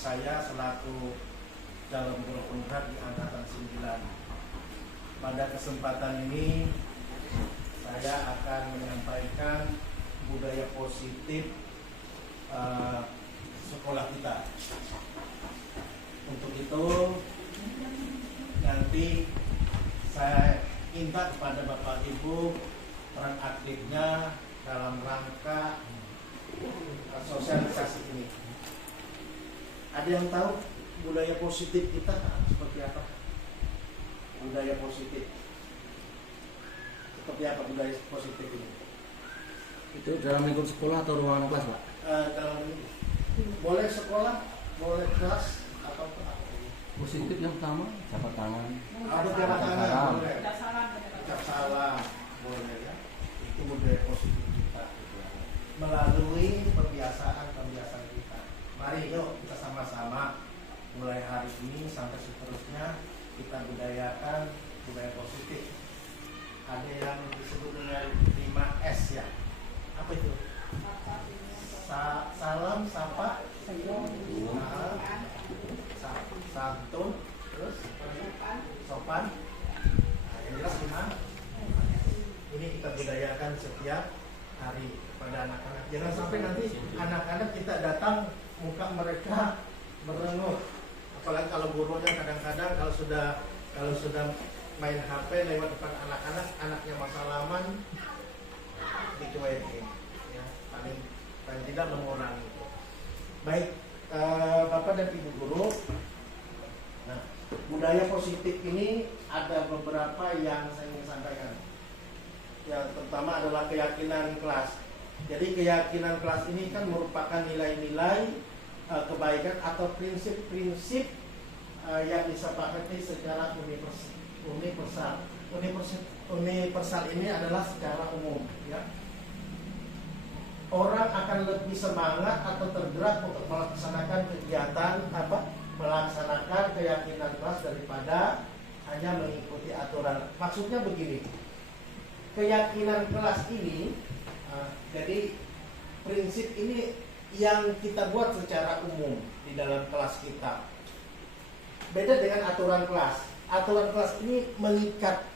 saya selaku calon guru penggerak di angkatan 9. Pada kesempatan ini saya akan menyampaikan budaya positif sekolah kita. Untuk itu nanti saya minta kepada Bapak Ibu peran aktifnya dalam rangka sosialisasi ini. Ada yang tahu budaya positif kita seperti apa? Budaya positif seperti apa budaya positif ini? Itu dalam lingkup sekolah atau ruangan kelas, Pak? Dalam boleh sekolah, boleh kelas atau apa? Positif yang pertama, jabat tangan. Jabat tangan boleh. Ucap Ucap salam boleh ya. Itu budaya positif kita melalui kebiasaan kita. Mari yuk kita sama-sama mulai hari ini sampai seterusnya kita budayakan budaya positif. Ada yang disebut dengan 5S ya. Apa itu? Salam, sapa, santun, terus sopan. Nah, yang jelas 5. Ini kita budayakan setiap hari kepada anak-anak. Jangan sampai nanti anak-anak kita datang muka mereka merengut. Apalagi kalau gurunya kadang-kadang kalau sudah main HP lewat depan anak-anak, anaknya masalaman dicuekin ya, paling tidak mengurangi. Baik, Bapak dan Ibu guru. Nah, budaya positif ini ada beberapa yang saya ingin sampaikan. Yang pertama adalah keyakinan kelas. Jadi keyakinan kelas ini kan merupakan nilai-nilai kebaikan atau prinsip-prinsip yang disepakati secara universal. Universal ini adalah secara umum ya. Orang akan lebih semangat atau tergerak untuk melaksanakan kegiatan melaksanakan keyakinan kelas daripada hanya mengikuti aturan. Maksudnya begini, keyakinan kelas ini jadi prinsip ini yang kita buat secara umum di dalam kelas kita. Beda dengan aturan kelas. Aturan kelas ini mengikat.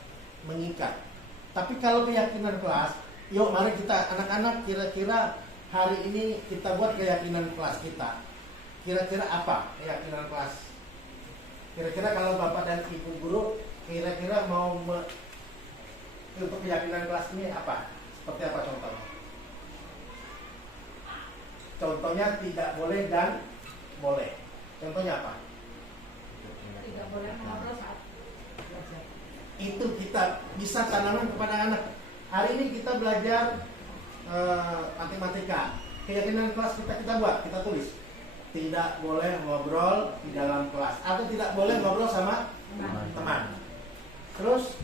Tapi kalau keyakinan kelas, yuk mari kita anak-anak kira-kira hari ini kita buat keyakinan kelas kita. Kira-kira apa keyakinan kelas? Kira-kira kalau Bapak dan Ibu guru kira-kira mau untuk keyakinan kelas ini apa? Seperti apa contohnya? Contohnya tidak boleh dan boleh. Contohnya apa? Tidak boleh mengobrol saat belajar. Itu kita bisa tanamkan kepada anak. Hari ini kita belajar matematika. Keyakinan kelas kita buat, kita tulis. Tidak boleh ngobrol di dalam kelas atau tidak boleh ngobrol sama teman. Terus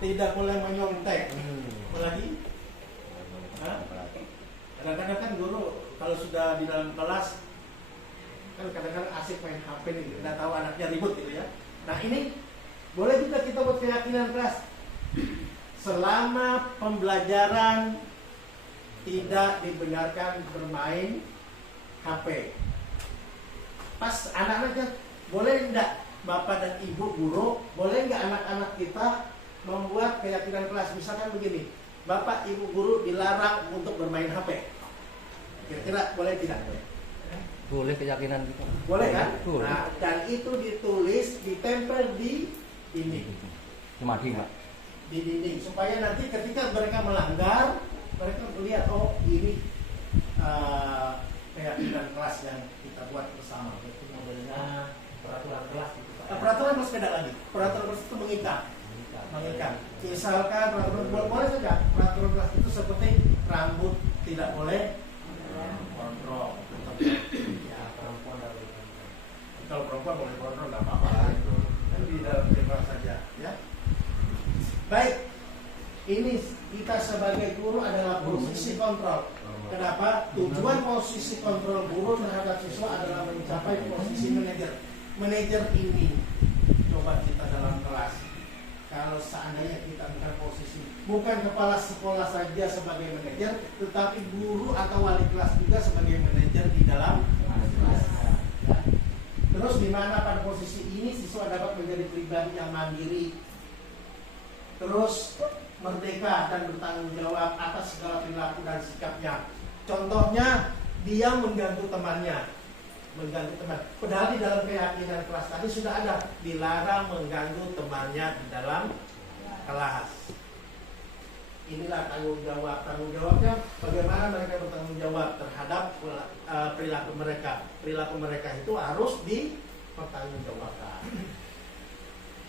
tidak boleh menyontek. Apa lagi? Kadang-kadang kan guru kalau sudah di dalam kelas kan kadang-kadang asik main HP nih, tidak tahu anaknya ribut gitu ya. Nah ini boleh juga kita buat keyakinan kelas. Selama pembelajaran tidak dibenarkan bermain HP. Pas anak-anaknya boleh enggak Bapak dan Ibu guru, boleh enggak anak-anak kita membuat keyakinan kelas. Misalkan begini, Bapak Ibu guru dilarang untuk bermain HP. Kira-kira boleh tidak? Boleh keyakinan kita. Boleh kan? Boleh. Nah, dan itu ditulis, ditempel di dinding. Cuma di, Pak. Di dinding supaya nanti ketika mereka melanggar, mereka melihat oh ini keyakinan kelas yang kita buat bersama. Itu modelnya peraturan kelas. Peraturan kelas beda lagi. Peraturan kelas itu mengikat. Misalkan peraturan boleh saja. Peraturan kelas itu seperti rambut tidak boleh gondrong. Ya perempuan dan kalau perempuan boleh gondrong nggak apa-apa. Kan di dalam kelas saja. Ya. Baik. Ini kita sebagai guru adalah posisi kontrol. Kenapa? Tujuan posisi kontrol guru terhadap siswa adalah mencapai posisi manajer. Manajer ini coba kita dalam kelas. Kalau seandainya kita bukan posisi, bukan kepala sekolah saja sebagai manajer, tetapi guru atau wali kelas juga sebagai manajer di dalam kelas. Ya. Terus di mana pada posisi ini siswa dapat menjadi pribadi yang mandiri, terus merdeka dan bertanggung jawab atas segala perilaku dan sikapnya. Contohnya dia mengganggu temannya, Padahal di dalam keyakinan kelas tadi sudah ada dilarang mengganggu temannya di dalam kelas. Inilah tanggung jawabnya bagaimana mereka bertanggung jawab terhadap perilaku mereka. Perilaku mereka itu harus dipertanggungjawabkan.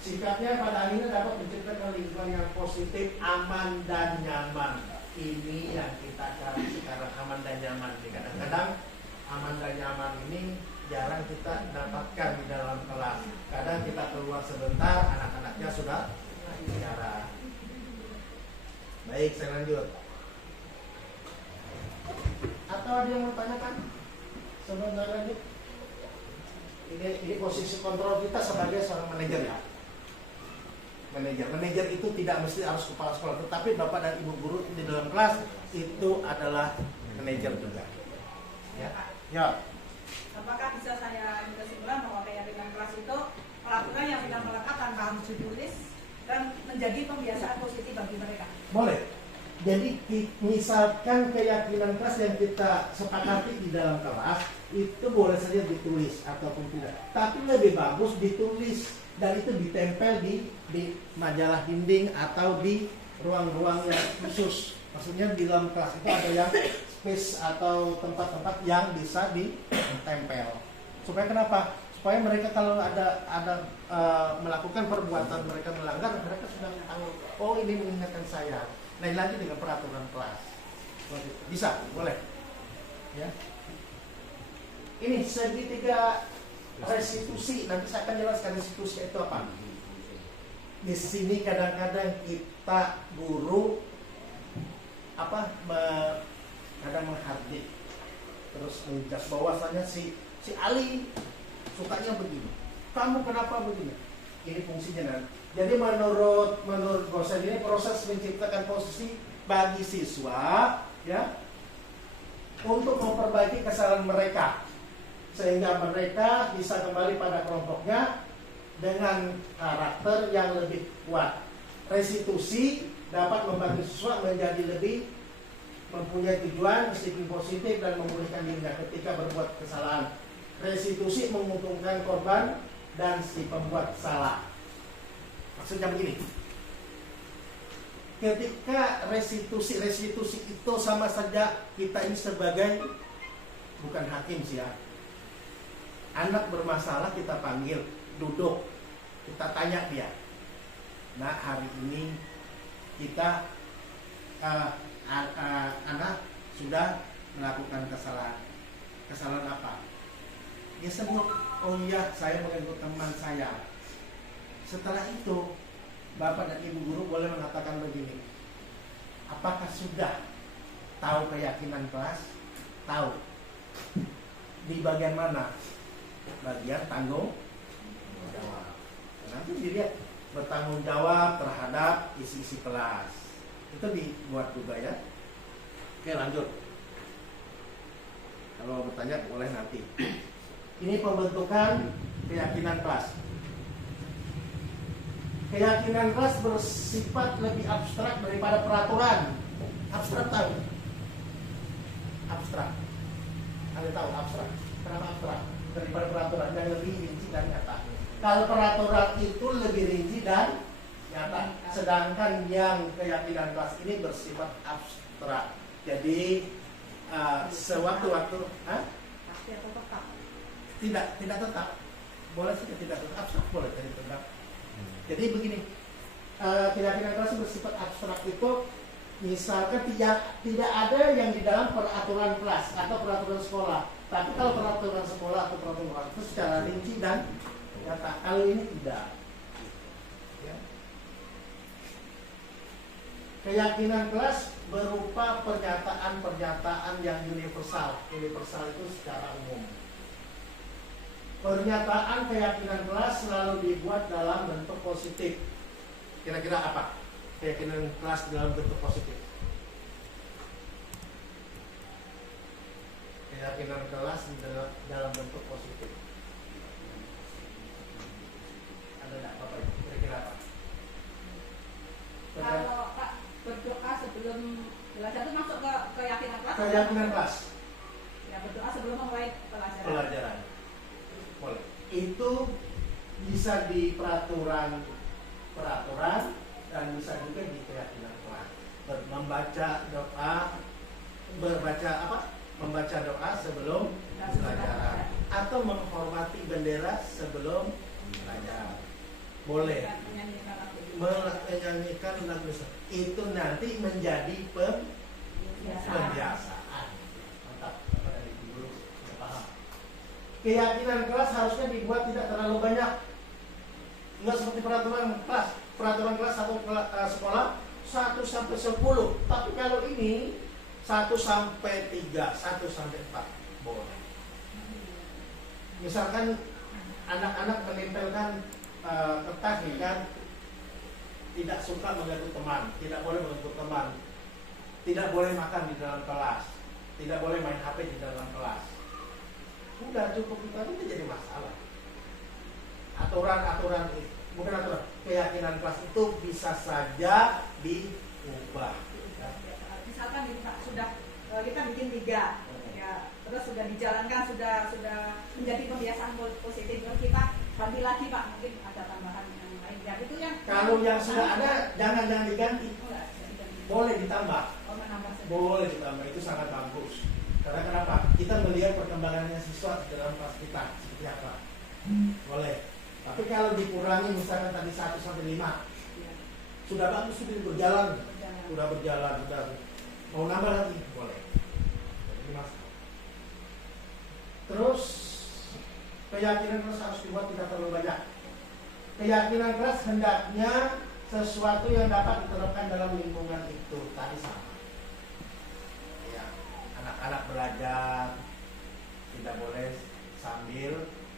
Sikapnya pada akhirnya dapat menciptakan lingkungan yang positif, aman dan nyaman. Ini yang kita cari sekarang, aman dan nyaman. Kadang-kadang aman dan nyaman ini jarang kita dapatkan di dalam kelas. Kadang kita keluar sebentar, anak-anaknya sudah bicara. Baik, saya lanjut. Atau ada yang mau tanyakan? Sebelum saya lanjut. Ini posisi kontrol kita sebagai seorang manajer ya. Manajer itu tidak mesti harus kepala sekolah, tetapi bapak dan ibu guru di dalam kelas itu adalah manajer juga. Ya. Ya. Apakah bisa saya kesimpulan bahwa keyakinan kelas itu peraturan yang sudah melekat tanpa harus ditulis dan menjadi pembiasaan positif bagi mereka? Boleh. Jadi misalkan keyakinan kelas yang kita sepakati di dalam kelas itu boleh saja ditulis ataupun tidak. Tapi lebih bagus ditulis dan itu ditempel di majalah dinding atau di ruang-ruang yang khusus. Maksudnya di dalam kelas itu ada yang space atau tempat-tempat yang bisa ditempel. Supaya kenapa? Supaya mereka kalau ada melakukan perbuatan mereka melanggar, mereka sudah tahu. Oh, ini mengingatkan saya. Lain lagi dengan peraturan kelas. Bisa, boleh. Ya. Ini segitiga restitusi. Nanti saya akan jelaskan restitusi itu apa. Di sini kadang-kadang kita guru kadang menghardik, terus menjudge bahwasanya si Ali sukanya begini. Kamu kenapa begini? Ini fungsinya. Jadi menurut dosen ini proses menciptakan posisi bagi siswa ya untuk memperbaiki kesalahan mereka sehingga mereka bisa kembali pada kelompoknya dengan karakter yang lebih kuat. Restitusi dapat membantu siswa menjadi lebih mempunyai tujuan, disiplin positif dan memulihkan dirinya ketika berbuat kesalahan. Restitusi menguntungkan korban dan si pembuat salah. Maksudnya begini, ketika restitusi itu sama saja kita ini sebagai bukan hakim sih ya. Anak bermasalah kita panggil, duduk, kita tanya dia. Nah hari ini kita anak sudah melakukan kesalahan. Kesalahan apa? Dia sebut, oh iya saya mengganggu teman saya. Setelah itu, bapak dan ibu guru boleh mengatakan begini. Apakah sudah tahu keyakinan kelas? Tahu. Di bagian mana? Bagian tanggung jawab. Nanti dilihat bertanggung jawab terhadap isi-isi kelas. Itu dibuat juga ya. Oke, lanjut. Kalau bertanya boleh nanti. Ini pembentukan keyakinan kelas. Keyakinan kelas bersifat lebih abstrak daripada peraturan. Abstrak tahu? Abstrak. Anda tahu abstrak? Kenapa abstrak? Daripada peraturan yang lebih rinci dan nyata. Kalau peraturan itu lebih rinci dan nyata. Sedangkan yang keyakinan kelas ini bersifat abstrak. Jadi sewaktu-waktu Pasti atau tetap? tidak tetap. Boleh saja tidak tetap. Abstrak boleh jadi tetap. Jadi begini, keyakinan kelas bersifat abstrak itu misalkan tidak ada yang di dalam peraturan kelas atau peraturan sekolah. Tapi kalau peraturan sekolah atau peraturan kelas itu secara rinci dan nyata. Kalau ini tidak. Ya. Keyakinan kelas berupa pernyataan-pernyataan yang universal. Universal itu secara umum. Pernyataan keyakinan kelas selalu dibuat dalam bentuk positif. Kira-kira apa? Keyakinan kelas dalam bentuk positif. Keyakinan kelas dalam bentuk positif. itu bisa di peraturan dan bisa juga di keyakinan kelas. Membaca doa sebelum pelajaran atau menghormati bendera sebelum pelajaran. Boleh. Menyanyikan lagu itu nanti menjadi pembiasaan. Mantap. Dari dulu sudah paham. Keyakinan kelas harusnya dibuat tidak terlalu banyak. Enggak seperti peraturan kelas. Peraturan kelas satu sekolah 1 sampai 10. Tapi kalau ini 1 sampai 3, 1 sampai 4 boleh. Misalkan anak-anak menempelkan kertas nih kan, tidak suka mengganggu teman, tidak boleh mengganggu teman, tidak boleh makan di dalam kelas, tidak boleh main HP di dalam kelas. Udah cukup itu aja jadi masalah. Aturan-aturan itu, bukan aturan, keyakinan kelas itu bisa saja diubah. Misalkan sudah kita bikin 3, ya, terus sudah dijalankan, sudah menjadi kebiasaan positif, terus kita ganti lagi Pak, mungkin ada tambahan yang lain. Ya, itu yang kalau yang sudah ada jangan diganti. Boleh ditambah. Boleh ditambah, itu sangat bagus. Karena kenapa? Kita melihat perkembangannya siswa di dalam kelas kita seperti apa. Boleh. Tapi kalau dikurangi misalkan tadi 1 sampai 5, sudah bagus, sudah berjalan, sudah mau nambah lagi boleh. Jadi masalah. Terus keyakinan kelas harus dibuat tidak terlalu banyak. Keyakinan kelas hendaknya sesuatu yang dapat diterapkan dalam lingkungan itu. Tadi sama. Ya, anak-anak belajar tidak boleh sambil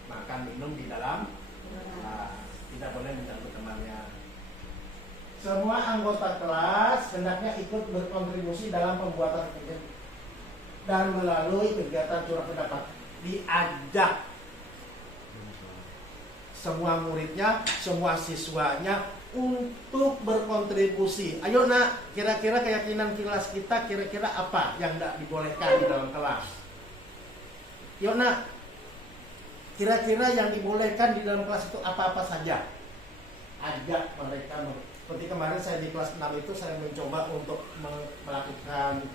makan minum di dalam kelas, tidak boleh mengganggu temannya. Semua anggota kelas hendaknya ikut berkontribusi dalam pembuatan kegiatan dan melalui kegiatan curah pendapat. Diajak semua muridnya, semua siswanya untuk berkontribusi. Ayo nak, kira-kira keyakinan kelas kita kira-kira apa yang tidak dibolehkan di dalam kelas? Yuk nak, kira-kira yang dibolehkan di dalam kelas itu apa-apa saja? Ajak mereka. Seperti kemarin saya di kelas 6 itu saya mencoba untuk melakukan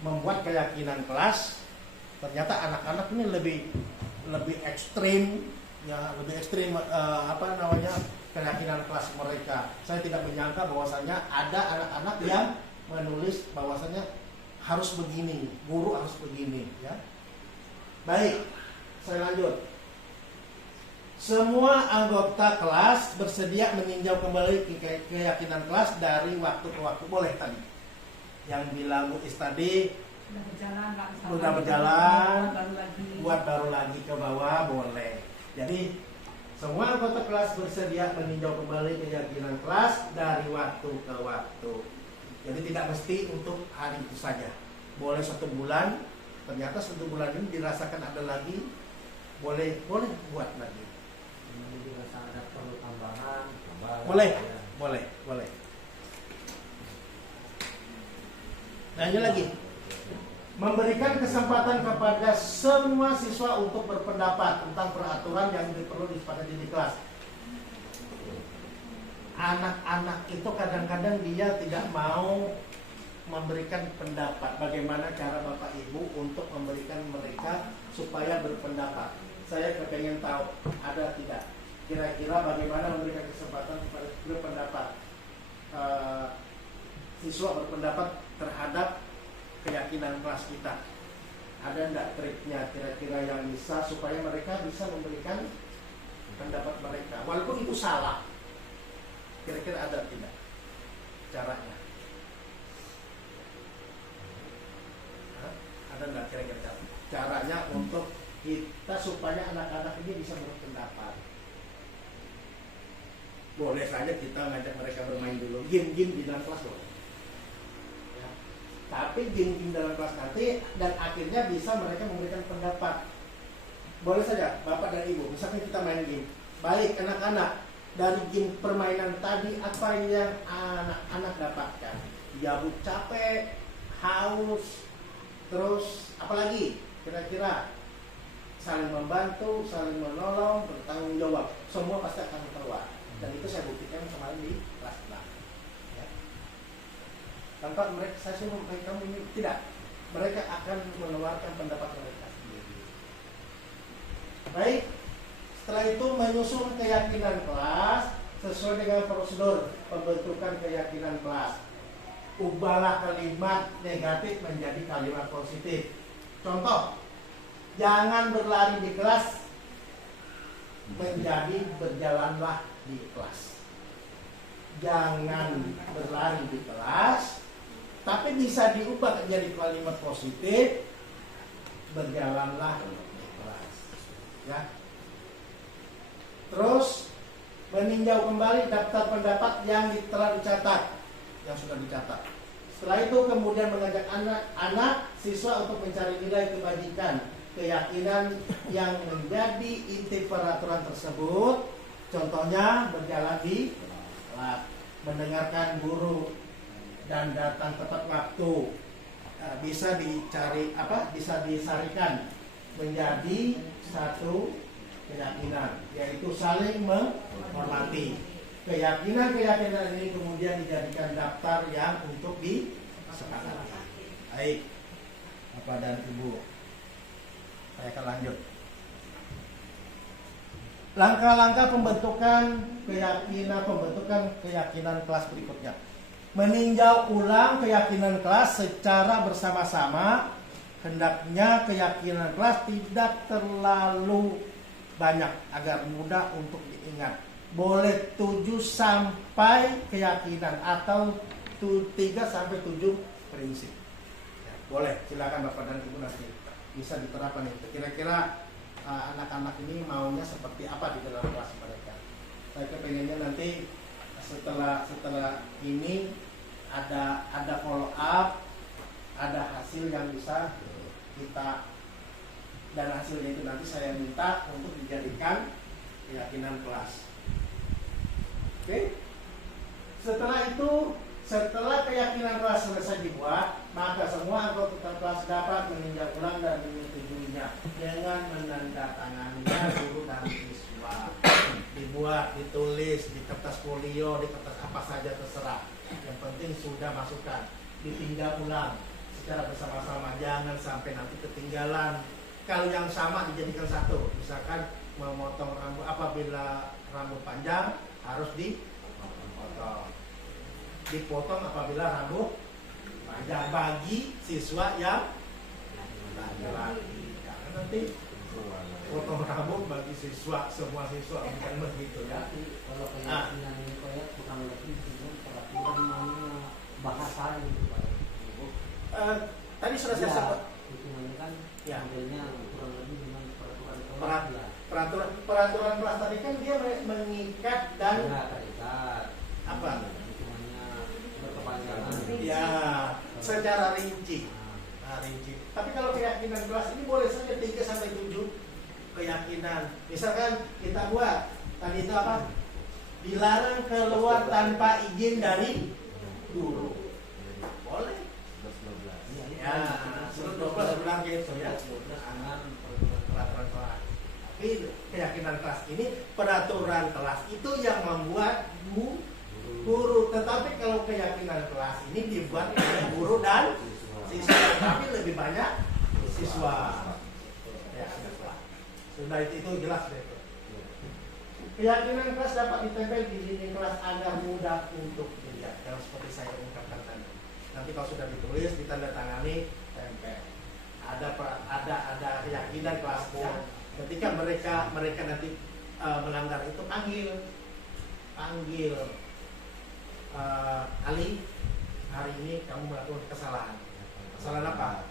membuat keyakinan kelas. Ternyata anak-anak ini lebih ekstrim, ya lebih ekstrim keyakinan kelas mereka. Saya tidak menyangka bahwasanya ada anak-anak yang menulis bahwasanya harus begini, guru harus begini, ya. Baik, saya lanjut. Semua anggota kelas bersedia meninjau kembali keyakinan kelas dari waktu ke waktu. Boleh tadi. Yang bilang Bu Is tadi sudah berjalan, buat baru lagi ke bawah boleh. Jadi semua anggota kelas bersedia meninjau kembali keyakinan kelas dari waktu ke waktu. Jadi tidak mesti untuk hari itu saja. Boleh 1 bulan. Ternyata 1 bulan ini dirasakan ada lagi, boleh buat lagi. Ada perlu tambahan. Boleh. Lanjut lagi. Memberikan kesempatan kepada semua siswa untuk berpendapat tentang peraturan yang perlu disepakati di kelas. Anak-anak itu kadang-kadang dia tidak mau memberikan pendapat. Bagaimana cara Bapak Ibu untuk memberikan mereka supaya berpendapat? Saya pengen tahu ada tidak? Kira-kira bagaimana memberikan kesempatan kepada berpendapat, siswa berpendapat terhadap keyakinan kelas kita? Ada enggak triknya kira-kira yang bisa supaya mereka bisa memberikan pendapat mereka walaupun itu salah? Kira-kira ada tidak caranya? Ada enggak kira-kira caranya untuk kita supaya anak-anak ini bisa berpendapat? Boleh saja kita ngajak mereka bermain dulu, game-game di dalam kelas boleh. Ya. Tapi game-game dalam kelas nanti dan akhirnya bisa mereka memberikan pendapat. Boleh saja Bapak dan Ibu, misalnya kita main game. Baik anak-anak, dari game permainan tadi apa yang anak-anak dapatkan? Ya bu, capek, haus, terus apalagi kira-kira saling membantu, saling menolong, bertanggung jawab. Semua pasti akan keluar. Dan itu saya buktikan kemarin di kelas 6. Ya. Tanpa mereka, saya suruh mereka ini tidak. Mereka akan mengeluarkan pendapat mereka sendiri. Baik, setelah itu menyusun keyakinan kelas sesuai dengan prosedur pembentukan keyakinan kelas. Ubahlah kalimat negatif menjadi kalimat positif. Contoh, jangan berlari di kelas menjadi berjalanlah di kelas. Jangan berlari di kelas, tapi bisa diubah menjadi kalimat positif, berjalanlah di kelas. Ya. Terus meninjau kembali daftar pendapat yang telah dicatat, yang sudah dicatat. Setelah itu kemudian mengajak anak-anak siswa untuk mencari nilai kebajikan, keyakinan yang menjadi inti peraturan tersebut. Contohnya berjalan di kelas, mendengarkan guru dan datang tepat waktu. Bisa dicari bisa disarikan menjadi satu keyakinan, yaitu saling menghormati. Keyakinan ini kemudian dijadikan daftar yang untuk disepakati. Baik, Bapak dan Ibu, saya akan lanjut. Langkah-langkah pembentukan keyakinan kelas berikutnya. Meninjau ulang keyakinan kelas secara bersama-sama. Hendaknya keyakinan kelas tidak terlalu banyak agar mudah untuk diingat. Boleh 7 sampai keyakinan atau 3 sampai 7 prinsip. Ya, boleh, silakan Bapak dan Ibu nanti bisa diterapkan itu. Kira-kira anak-anak ini maunya seperti apa di dalam kelas mereka. Saya kepengennya nanti setelah ini ada follow up, ada hasil yang bisa kita, dan hasilnya itu nanti saya minta untuk dijadikan keyakinan kelas. Oke. Setelah keyakinan kelas selesai dibuat, maka semua anggota kelas dapat meninjau ulang dan menyetujuinya dengan menandatangani guru dan siswa. Dibuat, ditulis di kertas folio, di kertas apa saja terserah. Yang penting sudah masukkan, ditinjau ulang secara bersama-sama, jangan sampai nanti ketinggalan. Kalau yang sama dijadikan satu, misalkan memotong rambut, apabila rambut panjang harus dipotong apabila rambut panjang bagi siswa yang laki-laki. Jangan nanti potong rambut bagi semua siswa, bukan begitu ya. Kalau keyakinan ini kayak kurang lebih peraturan namanya bahasa gitu Pak. Tadi sudah saya sebut. Hitungannya kan Ya. modelnya kurang lebih dengan peraturan kelas ya. Peraturan kelas tadi kan dia mengikat dan Ya, terikat. apa? Hitungannya berkepanjangan. Ya, secara rinci. Rinci. Tapi kalau keyakinan kelas ini boleh saja 3 sampai 7 keyakinan. Misalkan kita buat tadi itu apa? Dilarang keluar tanpa izin dari guru. Boleh. Ya, 12 bilang gitu ya. Peraturan kelas. Tapi keyakinan kelas ini, peraturan kelas itu yang membuat guru. Tetapi kalau keyakinan kelas ini dibuat oleh guru dan siswa, tapi lebih banyak siswa. Ya, sudah itu jelas deh. Keyakinan kelas dapat ditempel di dinding kelas agar mudah untuk dilihat. Yang seperti saya ungkapkan tadi. Nanti kalau sudah ditulis, ditandatangani, tempel. Ada keyakinan kelasnya. Ketika mereka nanti melanggar itu panggil. Ali, hari ini kamu melakukan kesalahan. Kesalahan apa?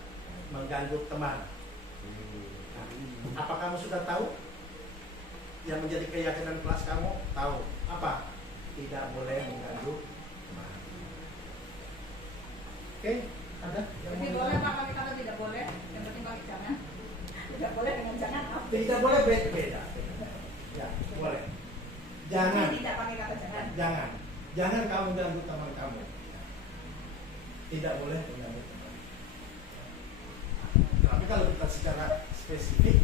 Mengganggu teman. Apa kamu sudah tahu? Yang menjadi keyakinan kelas kamu tahu apa? Tidak boleh mengganggu teman. Oke, ada? Jadi boleh Pak, tapi kalau tidak boleh, yang penting pakai jangan. Tidak boleh dengan jangan apa? Tidak boleh beda. Ya, boleh. Jangan. Tidak pakai kata jangan. Jangan kamu ganggu teman kamu. Tidak boleh mengganggu teman. Tapi kalau kita secara spesifik,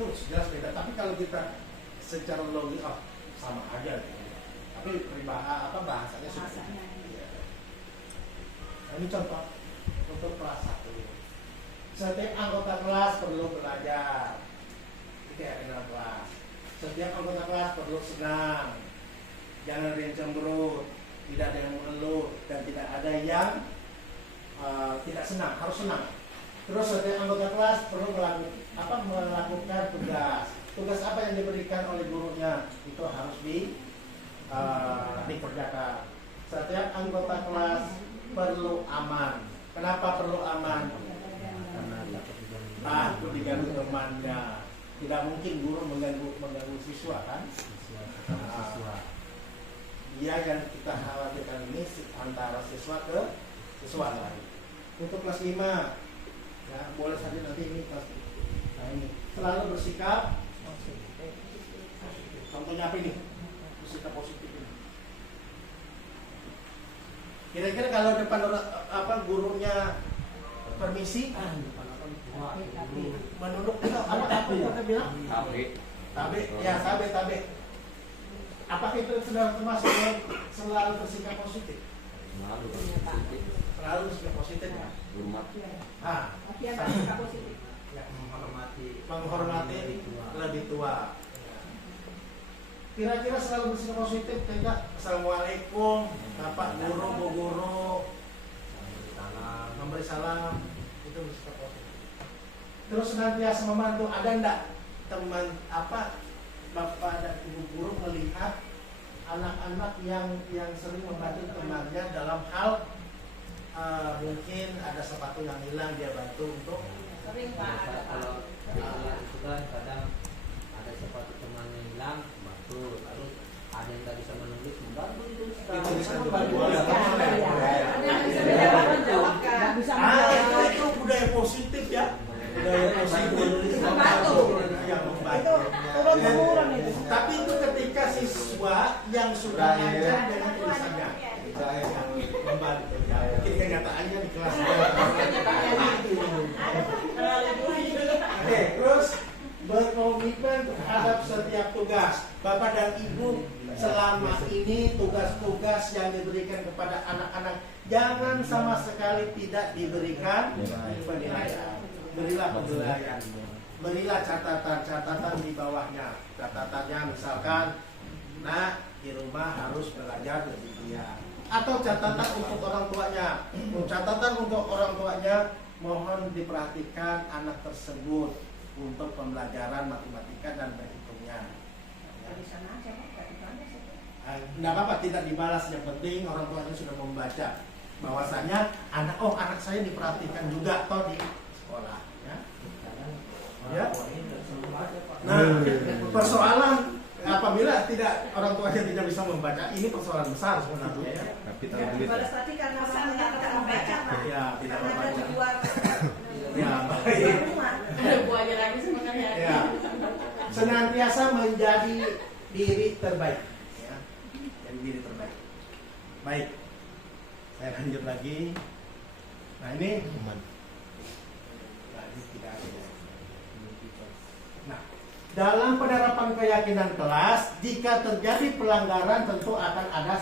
itu jelas beda. Tapi kalau kita secara logis, oh sama aja gitu. Tapi bahasanya sudah. Bahasanya. Iya. Nah, ini contoh untuk kelas 1. Setiap anggota kelas perlu belajar. Itu ya dalam kelas. Setiap anggota kelas perlu senang. Jangan ada yang cemberut, tidak ada yang mengeluh, dan tidak ada yang tidak senang, harus senang. Terus setiap anggota kelas perlu melakukan tugas. Tugas apa yang diberikan oleh gurunya itu harus dikerjakan. Setiap anggota kelas perlu aman. Kenapa perlu aman? Karena takut diganggu. Takut diganggu temannya. Tidak mungkin guru mengganggu siswa kan? Siswa. Dia yang kita khawatirkan ini antara siswa ke siswa lain. Untuk kelas 5, ya boleh saja nanti ini kelas 5. Nah ini selalu bersikap positif. Contohnya apa ini? Bersikap positif ini. Kira-kira kalau depan gurunya permisi, menunduk itu apa kita bilang? Tabe, ya tabe. Apakah itu sudah termasuk selalu bersikap positif? Selalu bersikap positif ya. Dia bersikap positif. Ya, menghormati lebih tua. Kira-kira selalu bersikap positif tidak? Assalamualaikum, bapak guru, bu guru, memberi salam, itu bersikap positif. Terus senantiasa membantu. Ada enggak teman bapak dan ibu guru melihat anak-anak yang sering membantu temannya dalam hal mungkin ada sepatu yang hilang, dia bantu untuk Sering Pak ada Pak. Kalau itu kan kadang ada sepatu temannya hilang, bantu. Terus ada yang nggak bisa menulis, membantu itu. Itu bisa membantu. Ada yang bisa menjawab kan? itu budaya positif ya. Budaya positif. Membantu. Yang membantu. Turun-temurun itu. Tapi itu ketika siswa yang sudah lancar dengan tulisannya membantu. Ya, mungkin kenyataannya di kelas. Oke, terus berkomitmen terhadap setiap tugas. Bapak dan Ibu selama ini tugas-tugas yang diberikan kepada anak-anak jangan sama sekali tidak diberikan penilaian. Berilah penilaian. Berilah catatan-catatan di bawahnya. Catatannya misalkan, nah di rumah harus belajar lebih giat. Atau catatan untuk orang tuanya. Catatan untuk orang tuanya, mohon diperhatikan anak tersebut untuk pembelajaran matematika dan berhitungnya. Di sana aja Pak, nggak dibalas itu. Tidak apa-apa, tidak dibalas. Yang penting orang tuanya sudah membaca bahwasanya anak saya diperhatikan juga toh di sekolah. Ya. Nah, persoalan apabila orang tuanya tidak bisa membaca, ini persoalan besar sebenarnya. Ya. Nggak dibalas tadi karena orang tidak membaca Pak. Ya, tidak Karena ada di membaca. luar. Ya, baik. Ada buahnya lagi sebenarnya. Ya. Senantiasa menjadi diri terbaik. Ya. Jadi diri terbaik. Baik. Saya lanjut lagi. Nah ini. Nah, ini tidak ada. Nah, dalam penerapan keyakinan kelas, jika terjadi pelanggaran tentu akan ada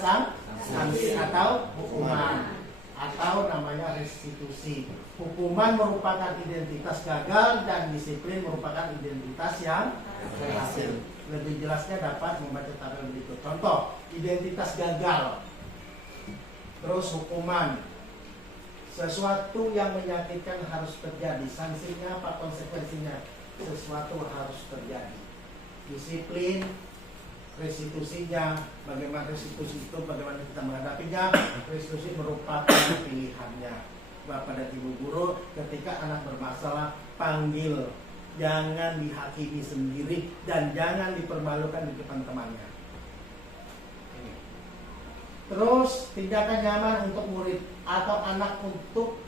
sanksi atau hukuman, atau namanya restitusi. Hukuman merupakan identitas gagal dan disiplin merupakan identitas yang berhasil. Lebih jelasnya dapat membaca tabel berikut. Contoh, identitas gagal. Terus hukuman. Sesuatu yang menyakitkan harus terjadi. Sanksinya apa? Konsekuensinya? Sesuatu harus terjadi. Disiplin, restitusinya, bagaimana restitusi itu, bagaimana kita menghadapinya. Restitusi merupakan pilihannya. Bapak dan Ibu guru, ketika anak bermasalah, panggil. Jangan dihakimi sendiri dan jangan dipermalukan di depan temannya. Terus tindakan nyaman untuk murid atau anak untuk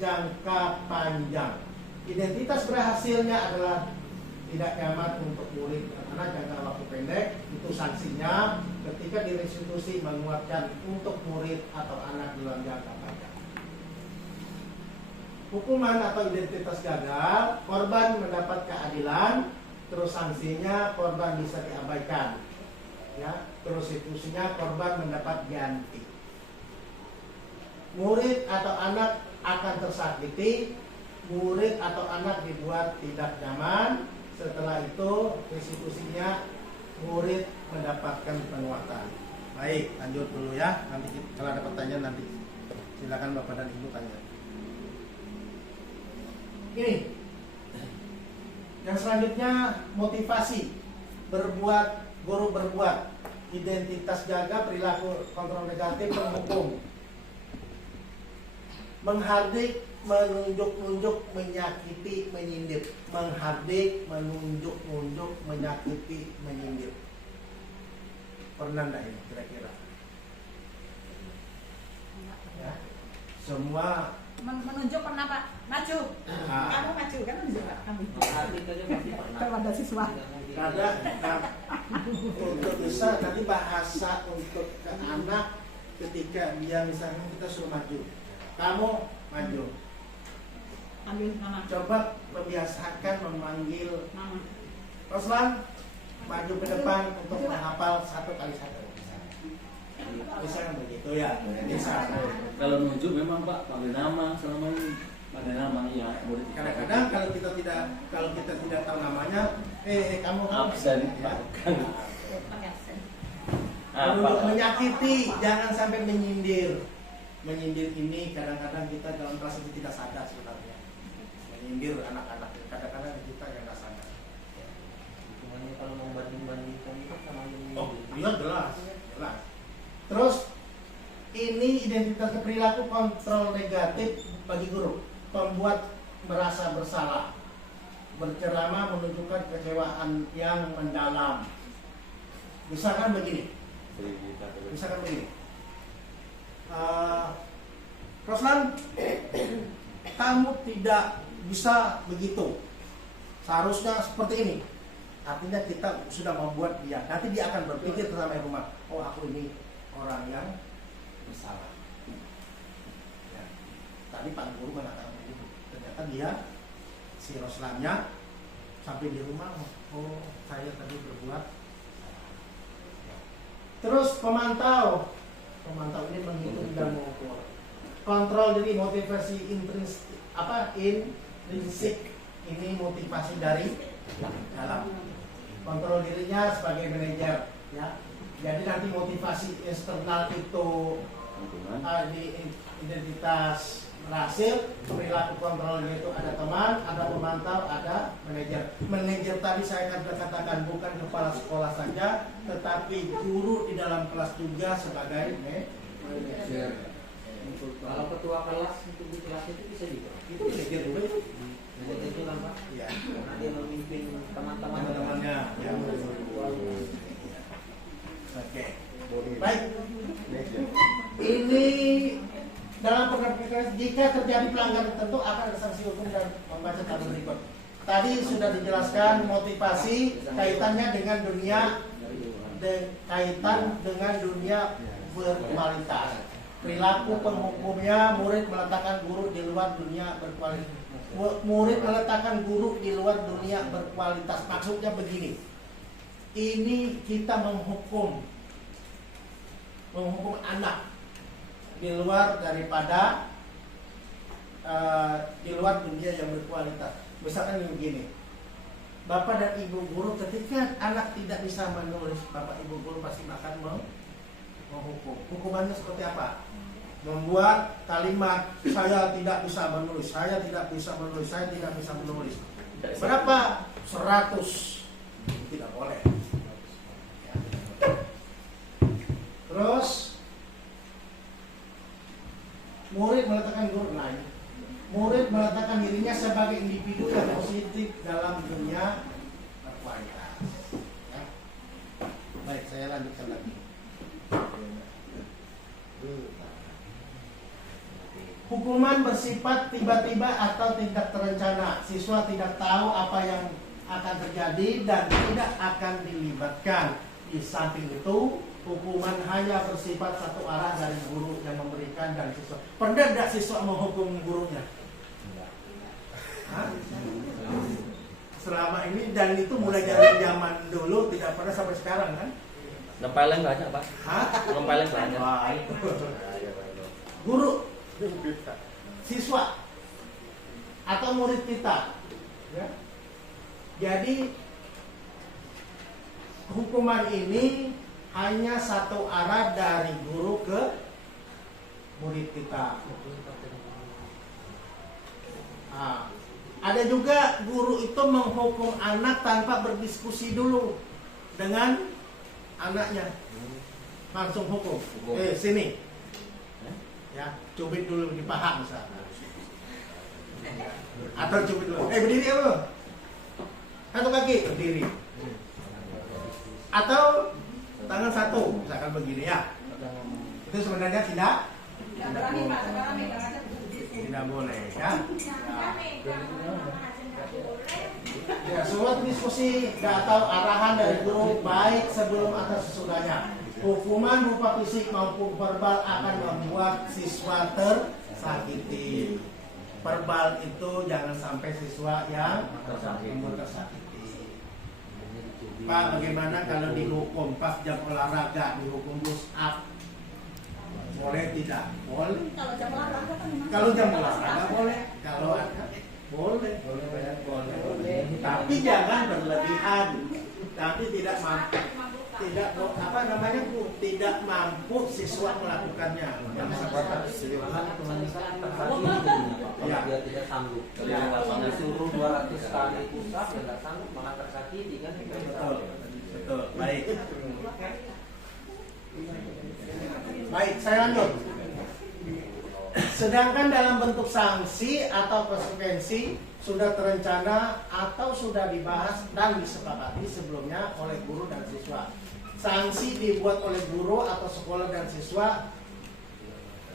jangka panjang. Identitas berhasilnya adalah tidak nyaman untuk murid karena jangka waktu pendek. Itu sanksinya ketika direstitusi menguatkan untuk murid atau anak dalam jangka panjang. Hukuman atau identitas gagal, korban mendapat keadilan terus sanksinya korban bisa diabaikan, ya, terus institusinya korban mendapat ganti. Murid atau anak akan tersakiti, murid atau anak dibuat tidak nyaman. Setelah itu institusinya murid mendapatkan penguatan. Baik, lanjut dulu ya. Nanti kalau ada pertanyaan nanti silakan Bapak dan Ibu tanya. Ini yang selanjutnya motivasi berbuat, guru berbuat, identitas jaga, perilaku kontrol negatif, penghukum, menghardik, menunjuk-nunjuk, menyakiti, menyindir. Menghardik, menunjuk-nunjuk, menyakiti, menyindir. Pernah enggak ini kira-kira? Ya. Semua Menunjuk pernah Pak, maju. Kamu maju kan menunjuk Pak kami. Menghardik aja pasti pernah. Kepada siswa. ada untuk bisa nanti bahasa untuk ke anak ketika dia misalnya kita suruh maju. Kamu maju. Ambil nama. Coba membiasakan memanggil Nama. Roslan maju ke depan untuk menghafal 1 kali 1. Bisa kan begitu ya? Bisa. Kalau nunjuk memang Pak panggil nama, selama ini panggil nama ya. Kadang-kadang kalau kita tidak tahu namanya, kamu absen ya. Pakai absen. Untuk menyakiti, jangan sampai menyindir. Menyindir ini kadang-kadang kita dalam kelas itu tidak sadar sebenarnya. Menyindir anak-anak, kadang-kadang kita yang tidak sadar. Hukumannya kalau mau banding-bandingkan itu sama yang Oh, iya jelas. Terus ini identitas perilaku kontrol negatif bagi guru, membuat merasa bersalah, berceramah menunjukkan kecewaan yang mendalam. Misalkan begini, Roslan, kamu tidak bisa begitu, seharusnya seperti ini. Artinya kita sudah membuat dia, nanti dia akan berpikir sampai rumah, oh aku ini orang yang bersalah. Ya. Tadi Pak Guru mengatakan begitu, ternyata dia si Roslannya sampai di rumah, oh saya tadi berbuat. Ya. Terus pemantau ini menghitung dan mengukur. Kontrol diri, motivasi intrinsik, ini motivasi dari dalam. Kontrol dirinya sebagai manajer, ya. Jadi nanti motivasi eksternal itu di identitas berhasil, perilaku kontrolnya itu ada teman, ada pemantau, ada manajer. Manajer tadi saya katakan bukan kepala sekolah saja, tetapi guru di dalam kelas juga sebagai manajer. Kalau ketua kelas untuk di kelas itu bisa juga. Itu manajer dulu. Manajer itu kan Pak. Ya. Karena dia memimpin teman-temannya. Teman-temannya. Ya. Oke. Baik. Ini dalam pengertian jika terjadi pelanggaran tertentu akan ada sanksi hukum dan membaca tabel berikut. Tadi sudah dijelaskan motivasi kaitannya dengan dunia berkualitas. Perilaku penghukumnya murid meletakkan guru di luar dunia berkualitas. Murid meletakkan guru di luar dunia berkualitas. Maksudnya begini. Ini kita menghukum anak di luar daripada di luar dunia yang berkualitas. Misalkan begini, Bapak dan Ibu guru ketika anak tidak bisa menulis, Bapak Ibu guru pasti akan menghukum. Hukumannya seperti apa? Membuat kalimat saya tidak bisa menulis, saya tidak bisa menulis, saya tidak bisa menulis. Berapa? 100. Tidak boleh. Terus murid meletakkan guru lain. Murid meletakkan dirinya sebagai individu yang positif dalam dunia berkualitas. Ya. Baik, saya lanjutkan lagi. Hukuman bersifat tiba-tiba atau tidak terencana. Siswa tidak tahu apa yang akan terjadi dan tidak akan dilibatkan. Di samping itu, hukuman hanya bersifat satu arah dari guru yang memberikan dan siswa. Pernah tidak siswa menghukum gurunya? Hah? selama ini, dan itu mulai dari zaman dulu tidak pernah sampai sekarang kan? Nempeleng banyak Pak. Hah? Nempeleng banyak. Wah, itu. Guru, siswa atau murid kita, ya. Jadi hukuman ini hanya satu arah dari guru ke murid kita. Nah, ada juga guru itu menghukum anak tanpa berdiskusi dulu dengan anaknya, langsung hukum. Sini, ya, cubit dulu di paha misalnya, atau cubit dulu. Berdiri lu, satu kaki berdiri, atau tangan satu, misalkan begini ya. Itu sebenarnya tidak berani Pak, sekarang megang aja. tidak boleh ya. Ya, semua diskusi atau arahan dari guru baik sebelum atau sesudahnya. Hukuman berupa fisik maupun verbal akan membuat siswa tersakiti. Verbal itu jangan sampai siswa yang tersakiti. Pak, bagaimana kalau dihukum pas jam olahraga, dihukum push up? Boleh tidak? Boleh. Kalau jam olahraga kan memang. Kalau jam olahraga boleh. Kalau ada boleh. Boleh. Tapi jangan berlebihan. Tapi tidak mampu. Tidak tidak mampu siswa melakukannya. Yang Ya. Dia tidak sanggup. Kalau disuruh 200 kali pusat dia nggak sanggup, malah tersakiti kan? Betul. Baik, saya lanjut. Sedangkan dalam bentuk sanksi atau konsekuensi sudah terencana atau sudah dibahas dan disepakati sebelumnya oleh guru dan siswa. Sanksi dibuat oleh guru atau sekolah dan siswa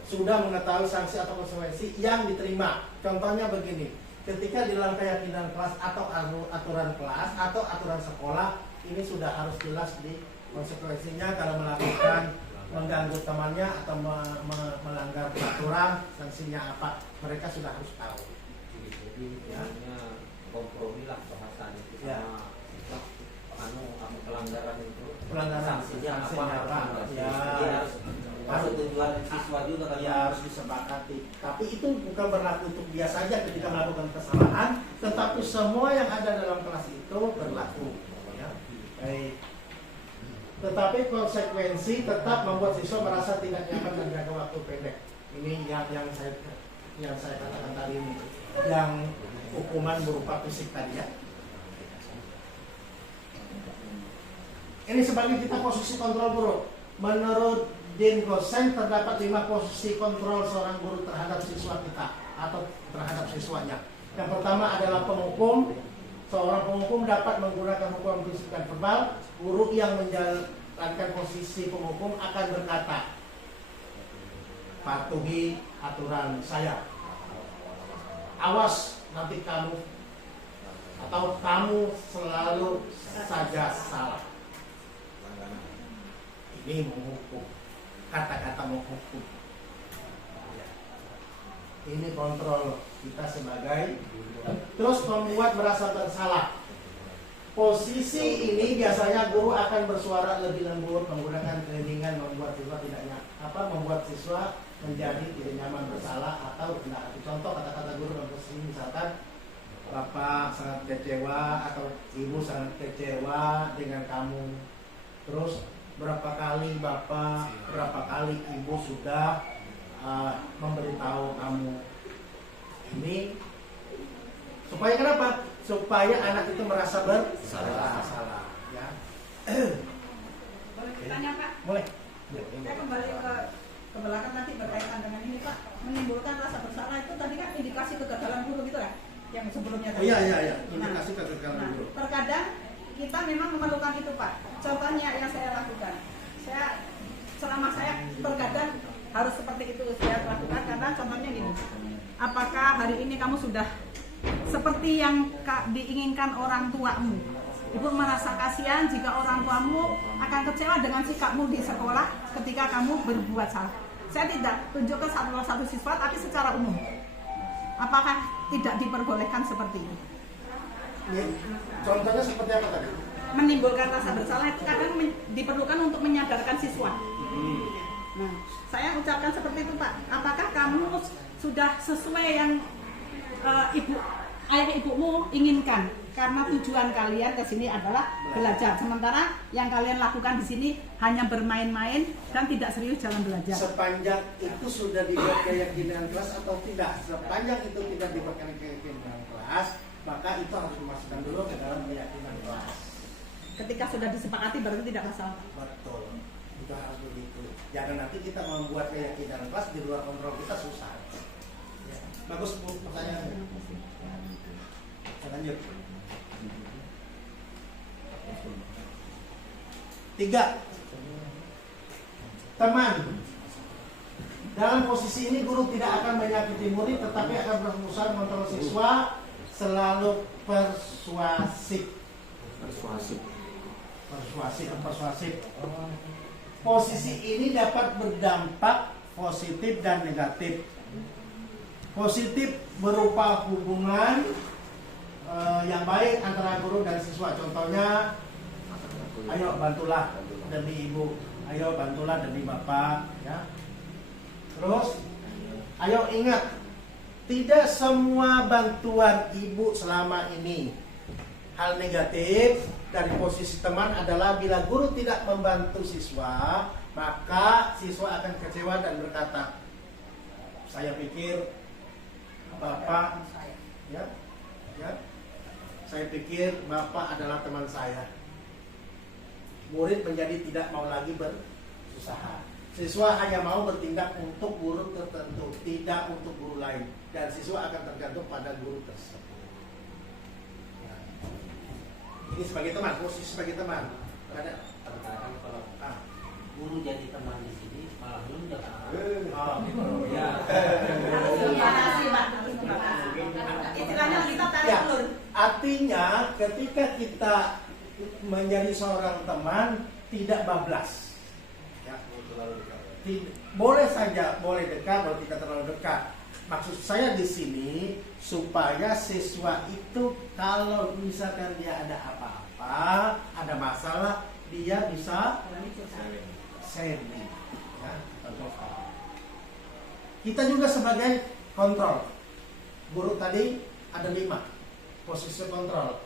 sudah mengetahui sanksi atau konsekuensi yang diterima. Contohnya begini, ketika di dalam keyakinan kelas atau aturan kelas atau aturan sekolah, ini sudah harus jelas di konsekuensinya kalau melakukan mengganggu temannya atau melanggar peraturan, sanksinya apa, mereka sudah harus tahu. Jadi kompromi lah bahasanya sama pelanggaran itu. Sanksinya apa? Ya, harus tujuan siswa juga kan. Ya, harus disepakati. Tapi itu bukan berlaku untuk dia saja ketika melakukan kesalahan, tetapi semua yang ada dalam kelas itu berlaku. Ya. Baik. Tetapi konsekuensi tetap membuat siswa merasa tidak nyaman dan jangka waktu pendek. Ini yang saya katakan tadi ini, yang hukuman berupa fisik tadi ya. Ini sebagai kita posisi kontrol guru. Menurut Dean Gosen terdapat 5 posisi kontrol seorang guru terhadap siswa kita atau terhadap siswanya. Yang pertama adalah penghukum. Seorang penghukum dapat menggunakan hukuman fisik dan verbal. Guru yang menjalankan posisi penghukum akan berkata, patuhi aturan saya. Awas nanti kamu atau kamu selalu saja salah. Ini menghukum. Kata-kata menghukum. Ini kontrol kita sebagai. Terus membuat merasa bersalah. Posisi ini biasanya guru akan bersuara lebih lembut, menggunakan keliningan, membuat siswa membuat siswa menjadi tidak nyaman, bersalah atau tidak. Contoh kata-kata guru dalam posisi misalkan Bapak sangat kecewa atau Ibu sangat kecewa dengan kamu. Terus berapa kali Bapak, berapa kali Ibu sudah memberitahu kamu. Ini supaya kenapa? Supaya anak itu merasa bersalah. Ya. Boleh bertanya Pak? Boleh. Saya kembali ke belakang nanti berkaitan dengan ini Pak. Menimbulkan rasa bersalah itu tadi kan indikasi kegagalan guru gitu kan? Yang sebelumnya tadi. Iya. Indikasi kegagalan guru. Terkadang kita memang memerlukan itu Pak. Contohnya yang saya lakukan. Selama saya terkadang harus seperti itu saya lakukan karena contohnya gini. Apakah hari ini kamu sudah seperti yang diinginkan orang tuamu? Ibu merasa kasihan jika orang tuamu akan kecewa dengan sikapmu di sekolah ketika kamu berbuat salah. Saya tidak tunjukkan satu siswa, tapi secara umum. Apakah tidak diperbolehkan seperti itu? Ya, contohnya seperti apa tadi? Menimbulkan rasa bersalah itu kadang diperlukan untuk menyadarkan siswa. Nah, saya ucapkan seperti itu Pak. Apakah kamu sudah sesuai yang ayah ibumu inginkan? Karena tujuan kalian ke sini adalah belajar. Sementara yang kalian lakukan di sini hanya bermain-main dan tidak serius dalam belajar. Sepanjang itu sudah dibuat keyakinan kelas atau tidak? Sepanjang itu tidak dibuat keyakinan kelas, maka itu harus dimasukkan dulu ke dalam keyakinan kelas. Ketika sudah disepakati berarti tidak masalah. Betul. Itu harus begitu. Jangan nanti kita membuat keyakinan kelas di luar kontrol kita, susah. Ya. Bagus Bu pertanyaannya. Lanjut. 3. Teman. Dalam posisi ini guru tidak akan menyakiti murid, tetapi akan berusaha mengontrol siswa, selalu persuasif. Posisi ini dapat berdampak positif dan negatif. Positif berupa hubungan yang baik antara guru dan siswa. Contohnya, ayo bantulah demi ibu, ayo bantulah demi bapak, ya. Terus, ayo ingat, tidak semua bantuan ibu selama ini. Hal negatif dari posisi teman adalah bila guru tidak membantu siswa, maka siswa akan kecewa dan berkata, saya pikir bapak, ya, saya pikir bapak adalah teman saya. Murid menjadi tidak mau lagi berusaha. Siswa hanya mau bertindak untuk guru tertentu, tidak untuk guru lain, dan siswa akan tergantung pada guru tersebut. Ini sebagai teman, posisi sebagai teman. Ada Terkadang kalau guru jadi teman di sini malah nunjuk. Terima kasih Pak. Istilahnya kita tarik ya, ulur. artinya ketika kita menjadi seorang teman tidak bablas. Ya, boleh saja, boleh dekat, boleh tidak terlalu dekat. Maksud saya di sini supaya siswa itu kalau misalkan dia ada apa-apa, ada masalah, dia bisa sharing. Ya, kita juga sebagai kontrol. Guru tadi ada 5 posisi kontrol.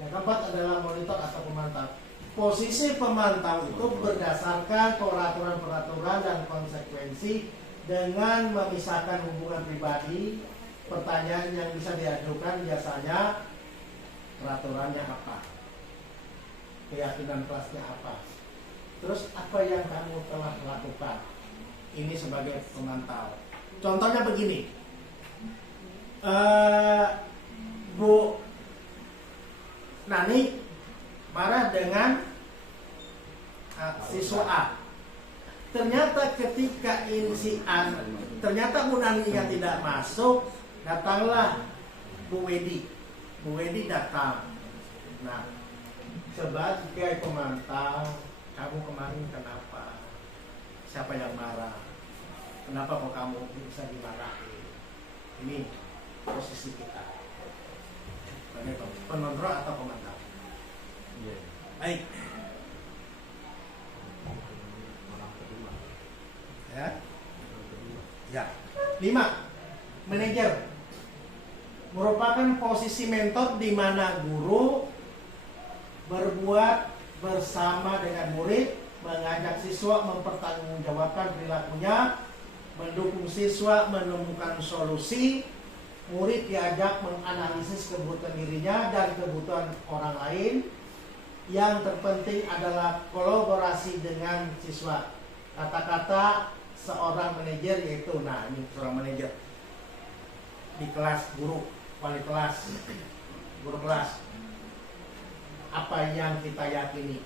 Yang keempat adalah monitor atau pemantau. Posisi pemantau itu berdasarkan peraturan-peraturan dan konsekuensi dengan memisahkan hubungan pribadi. Pertanyaan yang bisa diajukan biasanya peraturannya apa, keyakinan kelasnya apa, terus apa yang kamu telah lakukan. Ini sebagai pemantau. Contohnya begini, Bu Nani marah dengan siswa A. Ternyata ketika ini si A, ternyata Bu Nani-nya tidak masuk, datanglah Bu Wedi. Bu Wedi datang. Nah, sebagai pemantau, kamu kemarin kenapa? Siapa yang marah? Kenapa kok kamu bisa dimarahi? Ini posisi kita. Penonton atau pemantau? Baik. Ya. 5. Manajer merupakan posisi mentor di mana guru berbuat bersama dengan murid, mengajak siswa mempertanggungjawabkan perilakunya, mendukung siswa menemukan solusi, murid diajak menganalisis kebutuhan dirinya dan kebutuhan orang lain. Yang terpenting adalah kolaborasi dengan siswa. Kata-kata seorang manajer yaitu, nah ini seorang manajer di kelas, guru, wali kelas, guru kelas. Apa yang kita yakini?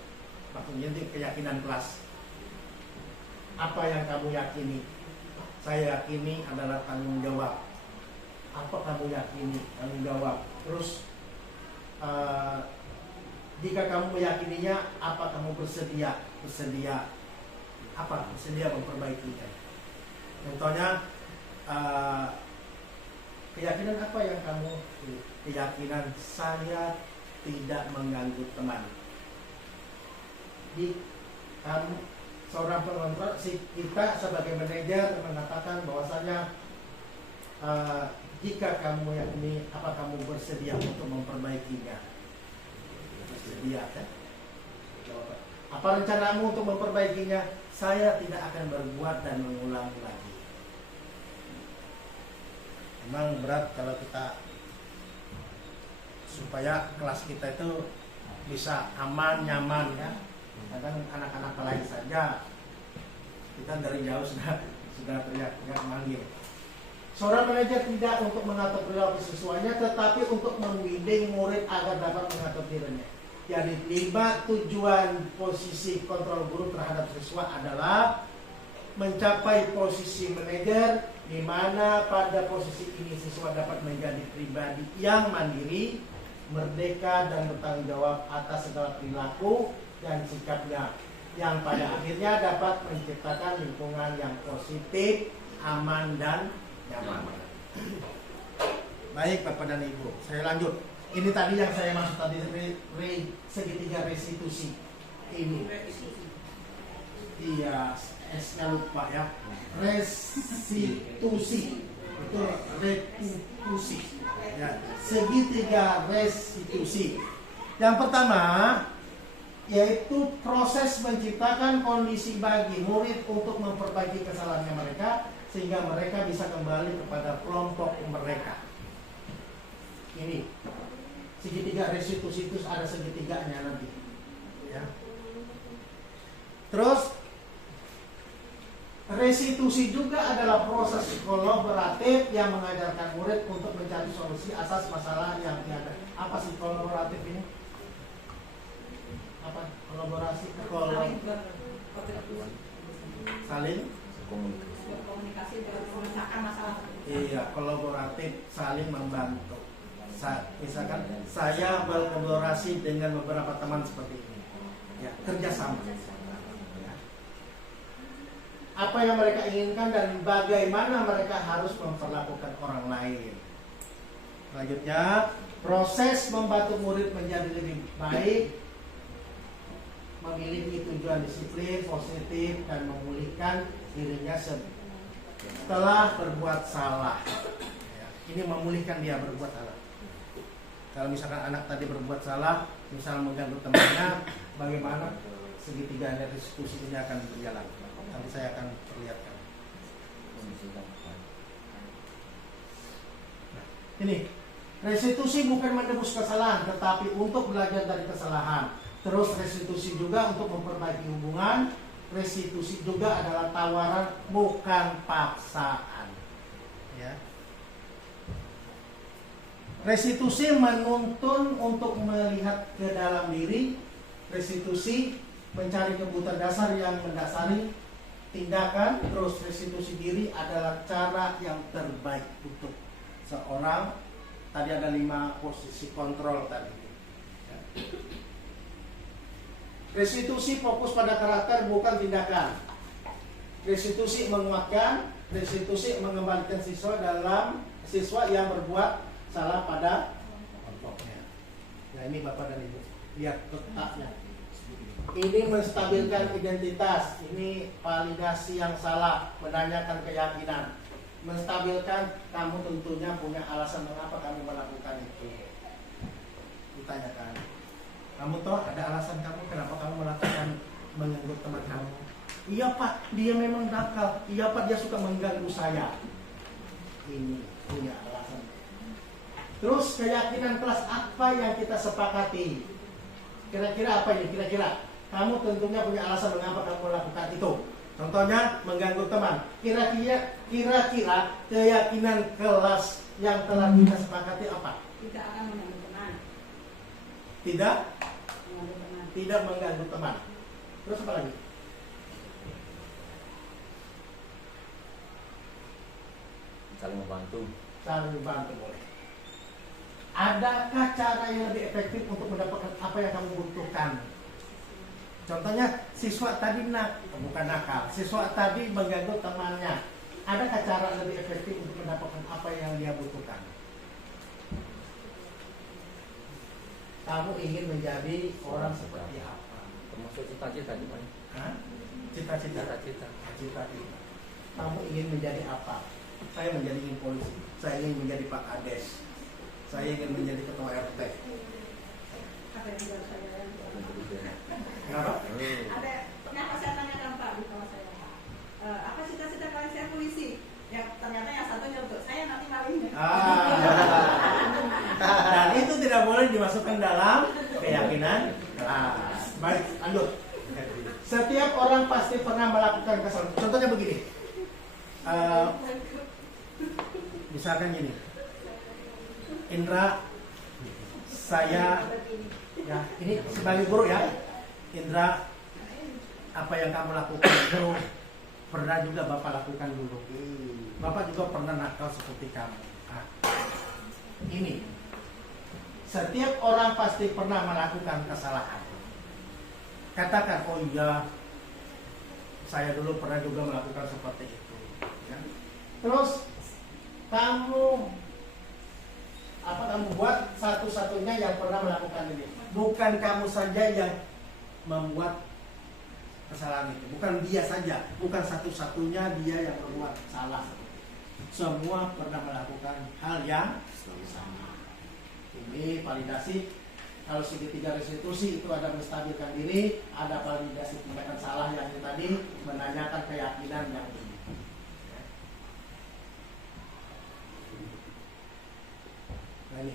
Maksudnya itu keyakinan kelas. Apa yang kamu yakini? Saya yakini adalah tanggung jawab. Apa kamu yakini? Tanggung jawab. Terus jika kamu meyakininya, apa kamu bersedia? Bersedia apa? Bersedia memperbaikinya. Contohnya Keyakinan apa yang kamu pilih? Keyakinan saya tidak mengganggu teman. Di kamu seorang pengontrol, kita sebagai manajer mengatakan bahwasanya jika kamu yang ini, apa kamu bersedia untuk memperbaikinya? Bersedia kan? Apa rencanamu untuk memperbaikinya? Saya tidak akan berbuat dan mengulang lagi. Memang berat kalau kita supaya kelas kita itu bisa aman, nyaman ya. Kadang anak-anak lain saja kita dari jauh sudah teriak-teriak manggil. Seorang manajer tidak untuk mengatur perilaku siswanya, tetapi untuk membimbing murid agar dapat mengatur dirinya. Jadi 5 tujuan posisi kontrol guru terhadap siswa adalah mencapai posisi manajer, di mana pada posisi ini siswa dapat menjadi pribadi yang mandiri, merdeka dan bertanggung jawab atas segala perilaku dan sikapnya, yang pada akhirnya dapat menciptakan lingkungan yang positif, aman dan nyaman. Baik Bapak dan Ibu, saya lanjut. Ini tadi yang saya maksud tadi segitiga restitusi. Ini. Iya, S-nya lupa ya. Restitusi. Itu restitusi. Ya, segitiga restitusi. Yang pertama yaitu proses menciptakan kondisi bagi murid untuk memperbaiki kesalahannya mereka sehingga mereka bisa kembali kepada kelompok mereka. Ini segitiga restitusi itu ada segitiganya nanti. Ya. Terus restitusi juga adalah proses kolaboratif yang mengajarkan murid untuk mencari solusi atas masalah yang tiada. Apa sih kolaboratif ini? Apa? Kolaborasi? Saling berkomunikasi dalam memecahkan masalah. Iya, kolaboratif, saling membantu. Misalkan saya berkolaborasi dengan beberapa teman seperti ini, ya, kerjasama. Ya. Apa yang mereka inginkan dan bagaimana mereka harus memperlakukan orang lain. Selanjutnya, proses membantu murid menjadi lebih baik, memiliki tujuan disiplin positif dan memulihkan dirinya setelah berbuat salah. Ya, ini memulihkan dia berbuat salah. Kalau misalkan anak tadi berbuat salah, misalnya mengganggu temannya, bagaimana segitiga restitusi ini akan berjalan? Nanti saya akan perlihatkan. Nah, ini restitusi bukan menebus kesalahan, tetapi untuk belajar dari kesalahan. Terus restitusi juga untuk memperbaiki hubungan. Restitusi juga adalah tawaran, bukan paksaan. Ya. Restitusi menuntun untuk melihat ke dalam diri. Restitusi mencari kebutuhan dasar yang mendasari tindakan. Terus restitusi diri adalah cara yang terbaik untuk seorang. Tadi ada 5 posisi kontrol tadi. Ya. Restitusi fokus pada karakter bukan tindakan. Restitusi menguatkan. Restitusi mengembalikan siswa yang berbuat salah pada kelompoknya. Nah ini Bapak dan Ibu, lihat letaknya. Ini menstabilkan identitas. Ini validasi yang salah, menanyakan keyakinan. Menstabilkan, kamu tentunya punya alasan mengapa kamu melakukan itu. Ditanyakan, kamu tahu ada alasan kamu kenapa kamu melakukan mengganggu teman kamu? Iya Pak, dia memang nakal. Iya Pak, dia suka mengganggu saya. Ini punya alasan. Terus keyakinan kelas apa yang kita sepakati? Kira-kira apa ini? Kira-kira kamu tentunya punya alasan mengapa kamu melakukan itu. Contohnya mengganggu teman. Kira-kira keyakinan kelas yang telah kita sepakati apa? Tidak akan mengganggu teman. Tidak? Mengganggu teman. Tidak mengganggu teman. Terus apa lagi? Saling membantu. Saling membantu boleh. Adakah cara yang lebih efektif untuk mendapatkan apa yang kamu butuhkan? Contohnya siswa tadi bukan nakal. Siswa tadi mengganggu temannya. adakah cara lebih efektif untuk mendapatkan apa yang dia butuhkan? Kamu ingin menjadi orang seperti apa? Termasuk cita-cita gimana? Hah? Cita-cita. Cita-cita. Cita-cita. Kamu ingin menjadi apa? Saya menjadi polisi. Saya ingin menjadi Pak Kades. Saya ingin menjadi ketua RT. Apa yang harus saya Kenapa? ada kenapa saya tanyakan Pak di bawah saya Pak? Apa cita-cita kalian? Saya polisi. Ya ternyata yang satu nyebut saya nanti malingnya. Dan itu tidak boleh dimasukkan dalam keyakinan. Baik, lanjut. Setiap orang pasti pernah melakukan kesalahan. Contohnya begini. Misalkan gini. Indra, saya, ya ini sebagai guru ya. Indra, apa yang kamu lakukan itu pernah juga Bapak lakukan dulu. Bapak juga pernah nakal seperti kamu. Nah, ini setiap orang pasti pernah melakukan kesalahan. Katakan, oh iya, saya dulu pernah juga melakukan seperti itu. Ya. Terus kamu buat satu-satunya yang pernah melakukan ini. Bukan kamu saja yang membuat kesalahan itu. Bukan dia saja. Bukan satu-satunya dia yang membuat salah. Semua pernah melakukan hal yang sama. Ini validasi. Kalau segitiga restitusi itu ada menstabilkan diri, ada validasi tindakan salah yang tadi menanyakan keyakinan yang ini. Nah ini,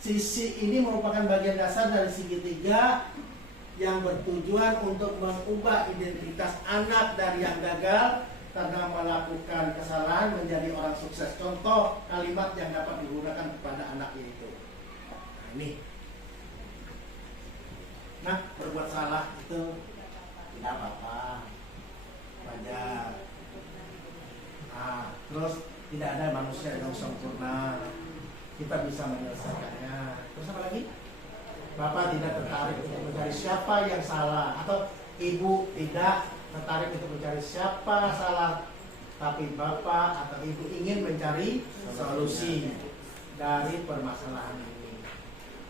sisi ini merupakan bagian dasar dari segitiga yang bertujuan untuk mengubah identitas anak dari yang gagal karena melakukan kesalahan menjadi orang sukses. Contoh kalimat yang dapat digunakan kepada anak itu. Nah ini. Nah, berbuat salah itu tidak apa-apa, wajar. Nah, terus tidak ada manusia yang sempurna, kita bisa menyelesaikannya. Terus apa lagi? Bapak tidak tertarik untuk mencari siapa yang salah, atau ibu tidak tertarik untuk mencari siapa salah, tapi bapak atau ibu ingin mencari solusi dari permasalahan ini.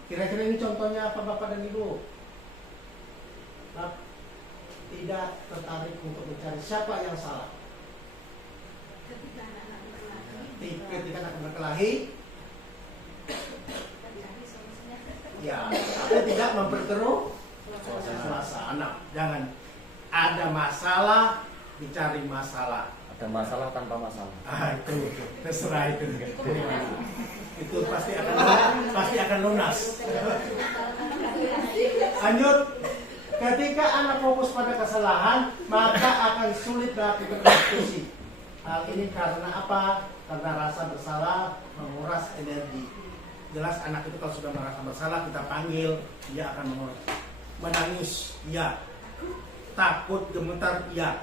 Kira-kira ini contohnya apa Bapak dan Ibu? Tidak tertarik untuk mencari siapa yang salah. Ketika anak berkelahi, ya, tapi tidak memperkeruh suasana. Jangan ada masalah dicari masalah. Ada masalah tanpa masalah. Itu terserah itu. Itu pasti akan lunas. Lanjut. Ketika anak fokus pada kesalahan, maka akan sulit melakukan restitusi. Hal ini karena apa? Karena rasa bersalah menguras energi. Jelas anak itu kalau sudah merasa bersalah, kita panggil, dia akan menguras. Menangis, ya. Takut, gemetar, ya.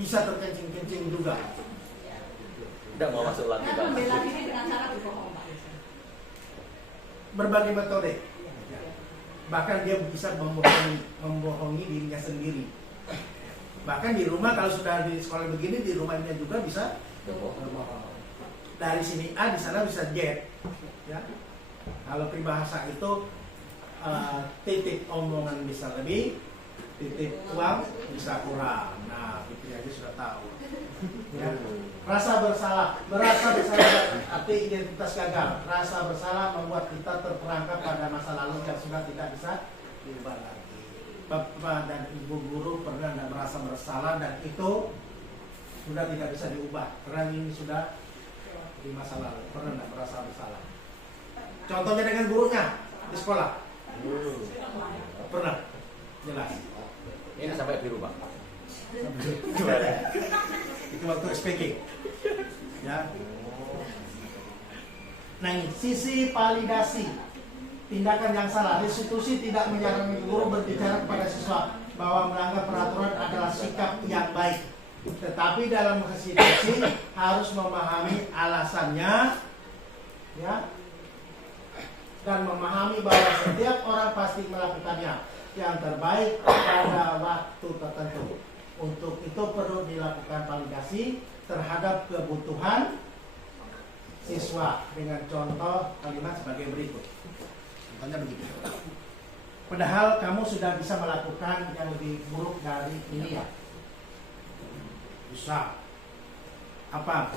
Bisa terkencing-kencing juga. Tidak mau masuk lagi. Karena membela diri dengan cara berbohong. Berbagai metode. Bahkan dia bisa membohongi dirinya sendiri. Bahkan di rumah kalau sudah di sekolah begini, di rumahnya juga bisa berbohong. Dari sini A, di sana bisa Z. Ya. Kalau peribahasa itu titik omongan bisa lebih, titik uang bisa kurang. Nah, itu aja sudah tahu. Ya. Rasa bersalah arti identitas gagal. Rasa bersalah membuat kita terperangkap pada masa lalu yang sudah tidak bisa diubah lagi. Bapak dan ibu guru pernah merasa bersalah dan itu sudah tidak bisa diubah karena ini sudah di masa lalu. Pernah tidak merasa bersalah? Contohnya dengan gurunya di sekolah. Pernah? Jelas. Ini sampai biru Pak. Itu waktu SPG. Ya. Nah ini sisi validasi tindakan yang salah. Restitusi tidak menyarankan guru berbicara kepada siswa bahwa melanggar peraturan adalah sikap yang baik. Tetapi dalam restitusi harus memahami alasannya, ya, dan memahami bahwa setiap orang pasti melakukannya yang terbaik pada waktu tertentu. Untuk itu perlu dilakukan validasi terhadap kebutuhan siswa dengan contoh kalimat sebagai berikut. Contohnya begitu. Padahal kamu sudah bisa melakukan yang lebih buruk dari ini ya. Bisa. Apa?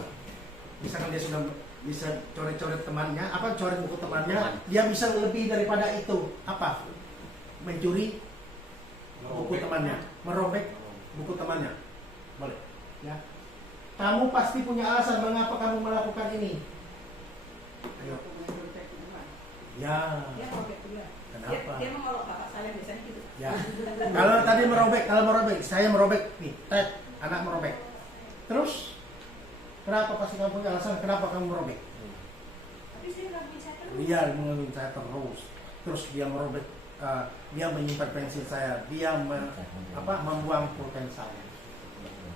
Misalkan dia sudah bisa coret-coret temannya, apa coret buku temannya, dia bisa lebih daripada itu. Apa? Mencuri buku temannya, merobek buku temannya. Boleh. Ya. Kamu pasti punya alasan mengapa kamu melakukan ini. Ayo. Ya. Dia merobek juga. Kenapa? Dia mengolok bapak saya biasanya gitu. Ya. Kalau tadi kalau merobek, saya merobek nih, anak merobek. Terus kenapa pasti kamu punya alasan kenapa kamu merobek? Tapi saya nggak bisa terus. Dia mengalami saya terus. Terus dia merobek, dia menyimpan pensil saya, dia membuang pulpen saya.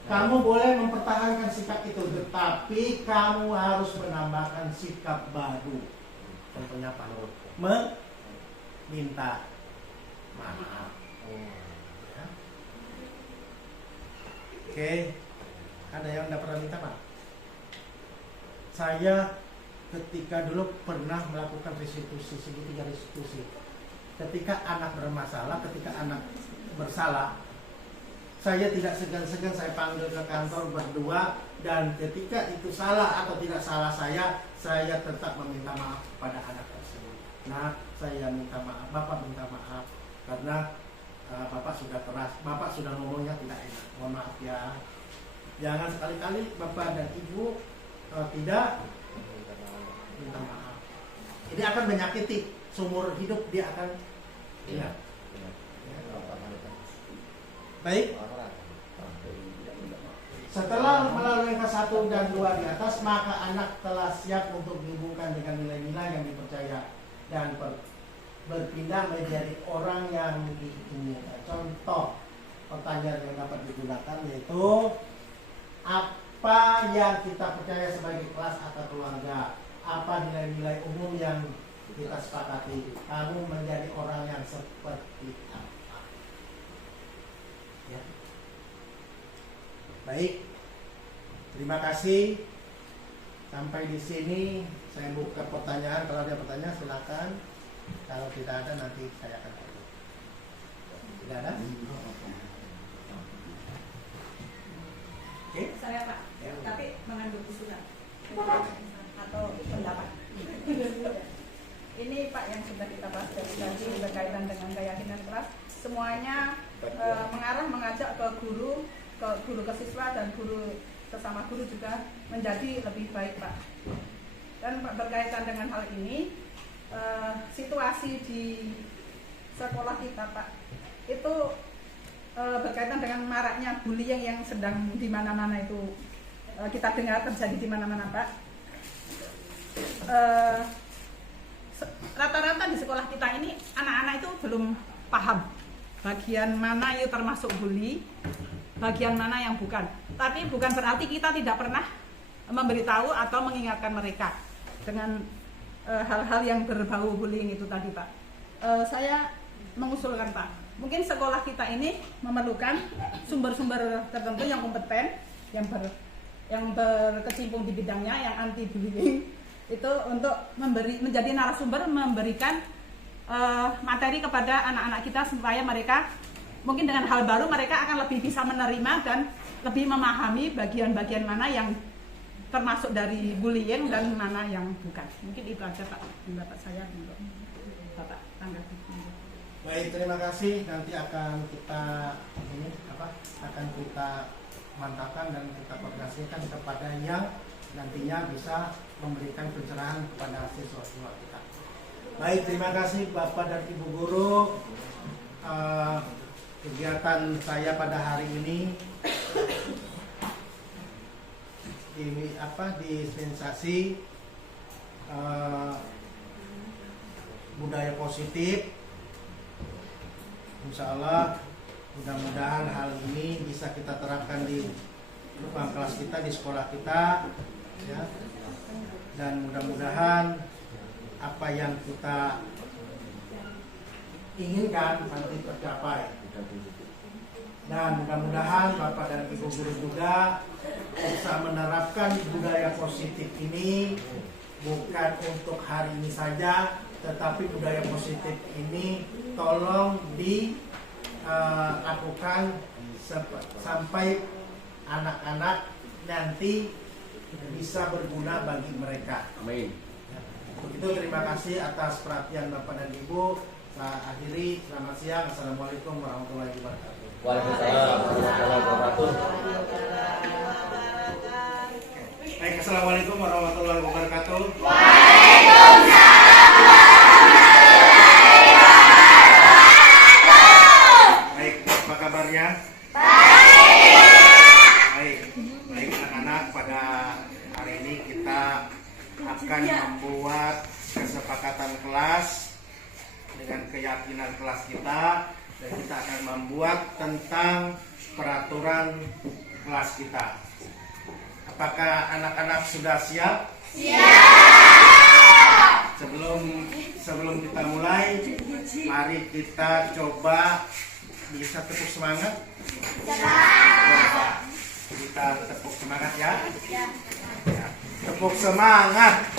Kamu boleh mempertahankan sikap itu, tetapi kamu harus menambahkan sikap baru. Contohnya apa? Meminta maaf. Ya. Oke, ada yang tidak pernah minta maaf? Saya ketika dulu pernah melakukan restitusi, segitiga restitusi. Ketika anak bermasalah, ketika anak bersalah, saya tidak segan-segan saya panggil ke kantor berdua, dan ketika itu salah atau tidak salah saya tetap meminta maaf kepada anak tersebut. Nah, saya minta maaf, Bapak minta maaf karena Bapak sudah keras, Bapak sudah ngomongnya tidak enak. Mohon maaf ya. Jangan sekali-kali Bapak dan Ibu tidak minta maaf. Ini akan menyakiti seumur hidup, dia akan ingat. Baik. Setelah melalui angka 1 dan 2 di atas, maka anak telah siap untuk dihubungkan dengan nilai-nilai yang dipercaya dan berpindah menjadi orang yang diinginkan. Contoh pertanyaan yang dapat digunakan yaitu apa yang kita percaya sebagai kelas atau keluarga? Apa nilai-nilai umum yang kita sepakati? Kamu menjadi orang yang seperti apa? Ya. Baik, terima kasih. Sampai di sini saya buka pertanyaan. Kalau ada pertanyaan silakan. Kalau tidak ada nanti saya akan tutup. Tidak ada? Oke. Saya Pak, Ya. tapi mengandung usulan atau pendapat. Ini Pak yang sudah kita bahas dari tadi berkaitan dengan keyakinan kelas, semuanya mengajak ke guru ke siswa dan guru sesama guru juga menjadi lebih baik Pak. Dan berkaitan dengan hal ini, situasi di sekolah kita Pak itu berkaitan dengan maraknya bullying yang sedang di mana-mana itu kita dengar terjadi di mana-mana Pak. Rata-rata di sekolah kita ini anak-anak itu belum paham bagian mana itu termasuk bully, bagian mana yang bukan. Tapi bukan berarti kita tidak pernah memberitahu atau mengingatkan mereka dengan hal-hal yang berbau bullying itu tadi Pak. Saya mengusulkan Pak, mungkin sekolah kita ini memerlukan sumber-sumber tertentu yang kompeten, yang berkecimpung di bidangnya, yang anti bullying itu untuk menjadi narasumber, memberikan materi kepada anak-anak kita supaya mereka mungkin dengan hal baru mereka akan lebih bisa menerima dan lebih memahami bagian-bagian mana yang termasuk dari bullying dan mana yang bukan. Mungkin itu aja Pak pendapat saya untuk Bapak tanggapi. Baik, terima kasih. Nanti akan kita mantapkan dan kita koordinasikan kepada yang nantinya bisa memberikan pencerahan kepada siswa-siswa kita. Baik, terima kasih Bapak dan Ibu Guru. Kegiatan saya pada hari ini dispensasi budaya positif. Insya Allah mudah-mudahan hal ini bisa kita terapkan di ruang kelas kita, di sekolah kita, ya. Dan mudah-mudahan apa yang kita inginkan nanti tercapai. Dan mudah-mudahan Bapak dan Ibu guru juga bisa menerapkan budaya positif ini bukan untuk hari ini saja, tetapi budaya positif ini tolong dilakukan sampai anak-anak nanti bisa berguna bagi mereka. Amin. Begitu, terima kasih atas perhatian Bapak dan Ibu. Saya akhiri, selamat siang. Assalamualaikum warahmatullahi wabarakatuh. Waalaikumsalam warahmatullahi wabarakatuh. Baik, assalamualaikum warahmatullahi wabarakatuh. Baik, apa kabarnya? Baik, baik anak-anak, pada hari ini kita akan membuat kesepakatan kelas dengan keyakinan kelas kita, dan kita akan membuat tentang peraturan kelas kita. Apakah anak-anak sudah siap? Siap. Sebelum kita mulai, mari kita coba bisa tepuk semangat. Coba kita tepuk semangat ya. Ya. Tepuk semangat.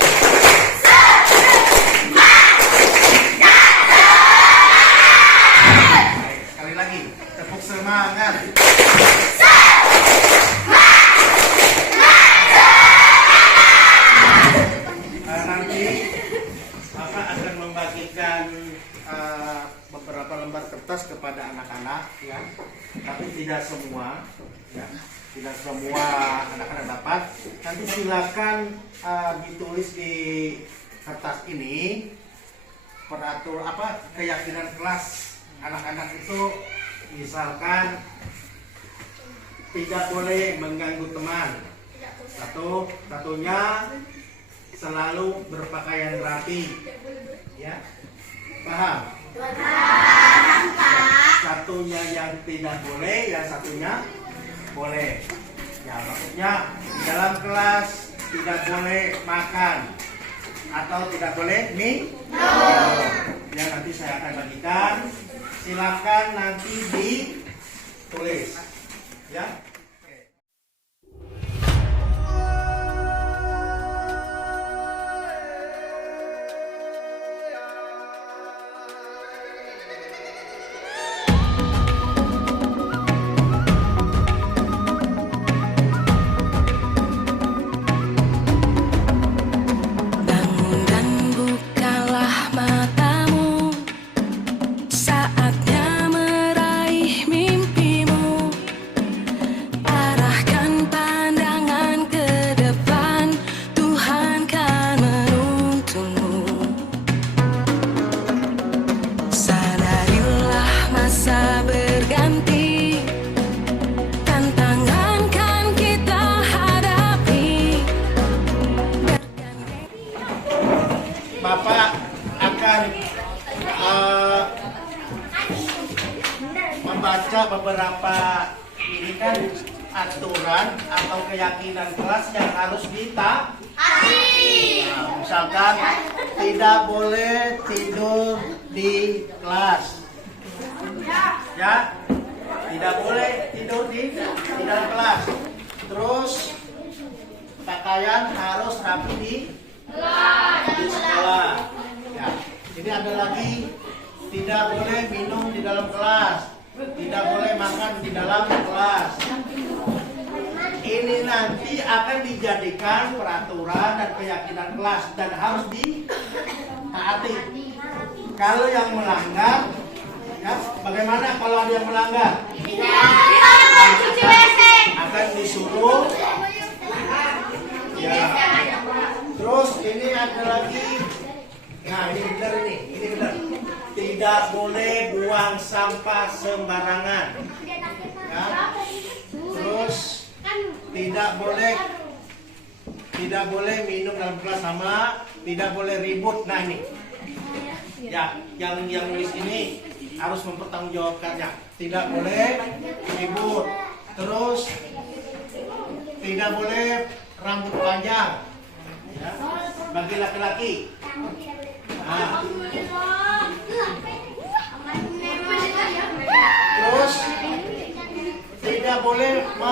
Baik, sekali lagi, tepuk semangat. Nanti Bapak akan membagikan beberapa lembar kertas kepada anak-anak, ya. Tapi tidak semua, ya. Tidak semua anak-anak dapat. Nanti silakan ditulis di kertas ini keyakinan kelas anak-anak itu, misalkan tidak boleh mengganggu teman. Satunya selalu berpakaian rapi, ya, paham? Satunya yang tidak boleh, yang satunya boleh. Ya, maksudnya di dalam kelas tidak boleh makan atau tidak boleh minum. Ya, nanti saya akan bagikan. Silakan nanti ditulis, ya. Bapak akan membaca beberapa ini kan aturan atau keyakinan kelas yang harus ditaati. Nah, misalkan tidak boleh tidur di kelas, ya, tidak boleh tidur di dalam kelas. Terus pakaian harus rapi di sekolah. Ya. Ini ada lagi, tidak boleh minum di dalam kelas, tidak boleh makan di dalam kelas. Ini nanti akan dijadikan peraturan dan keyakinan kelas dan harus ditaati. Kalau yang melanggar, ya, bagaimana kalau ada yang melanggar? Akan disuruh. Ya. Terus ini ada lagi. Nah, ini benar ini benar. Tidak boleh buang sampah sembarangan. Ya. Terus tidak boleh minum dalam kelas, sama tidak boleh ribut. Nah, ini. Ya, yang nulis ini harus mempertanggungjawabkannya. Tidak boleh ribut. Terus tidak boleh rambut panjang, ya, bagi laki-laki. Nah. Terus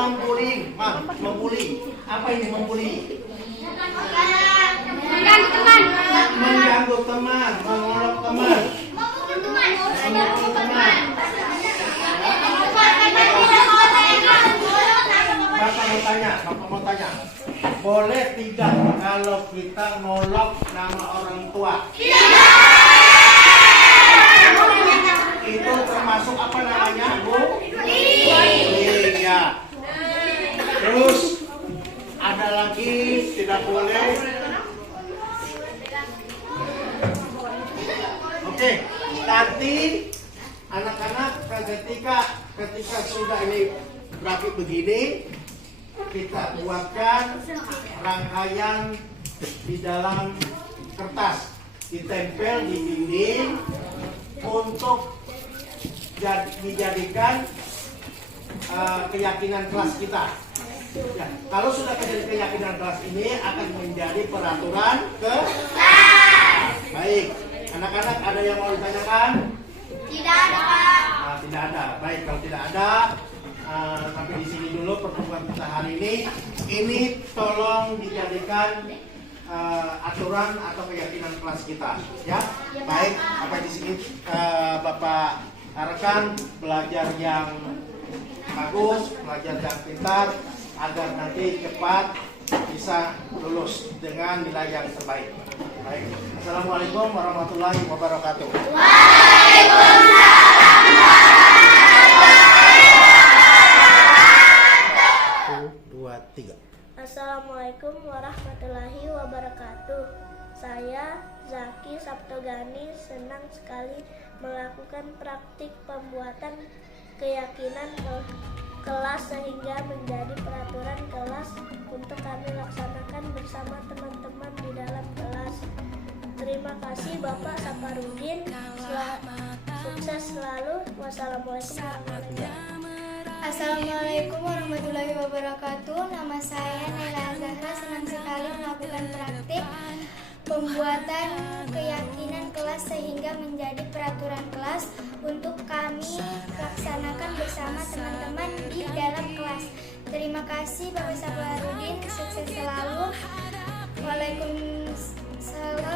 membuli. Membuli. Apa ini membuli? Mengganggu teman. Mengganggu teman, mengolok teman. Memukul teman. Memukul teman. Bapak mau tanya. Boleh tidak kalau kita ngolok nama orang tua? Itu termasuk apa namanya, Bu? Bullying, ya. Terus ada lagi tidak boleh. Oke, nanti anak-anak ketika sudah ini grafik begini, kita buatkan rangkaian di dalam kertas, ditempel di dinding untuk dijadikan keyakinan kelas kita. Ya, kalau sudah menjadi keyakinan kelas ini akan menjadi peraturan kelas. Baik, anak-anak ada yang mau ditanyakan? Tidak ada, Pak. Nah, tidak ada. Baik, kalau tidak ada, sampai di sini dulu pertemuan kita hari ini. Ini tolong dijadikan aturan atau keyakinan kelas kita, ya. Baik, sampai di sini Bapak harapkan belajar yang bagus, belajar yang pintar, agar nanti cepat bisa lulus dengan nilai yang terbaik. Baik, assalamualaikum warahmatullahi wabarakatuh. Assalamualaikum warahmatullahi wabarakatuh. Saya Zaki Sabtogani senang sekali melakukan praktik pembuatan keyakinan kelas sehingga menjadi peraturan kelas untuk kami laksanakan bersama teman-teman di dalam kelas. Terima kasih Bapak Saparudin. Sukses selalu. Wassalamualaikum warahmatullahi wabarakatuh. Assalamualaikum warahmatullahi wabarakatuh. Nama saya Naila Zahra, senang sekali melakukan praktik pembuatan keyakinan kelas sehingga menjadi peraturan kelas untuk kami laksanakan bersama teman-teman di dalam kelas. Terima kasih Bapak Saparudin, sukses selalu. Waalaikumsalam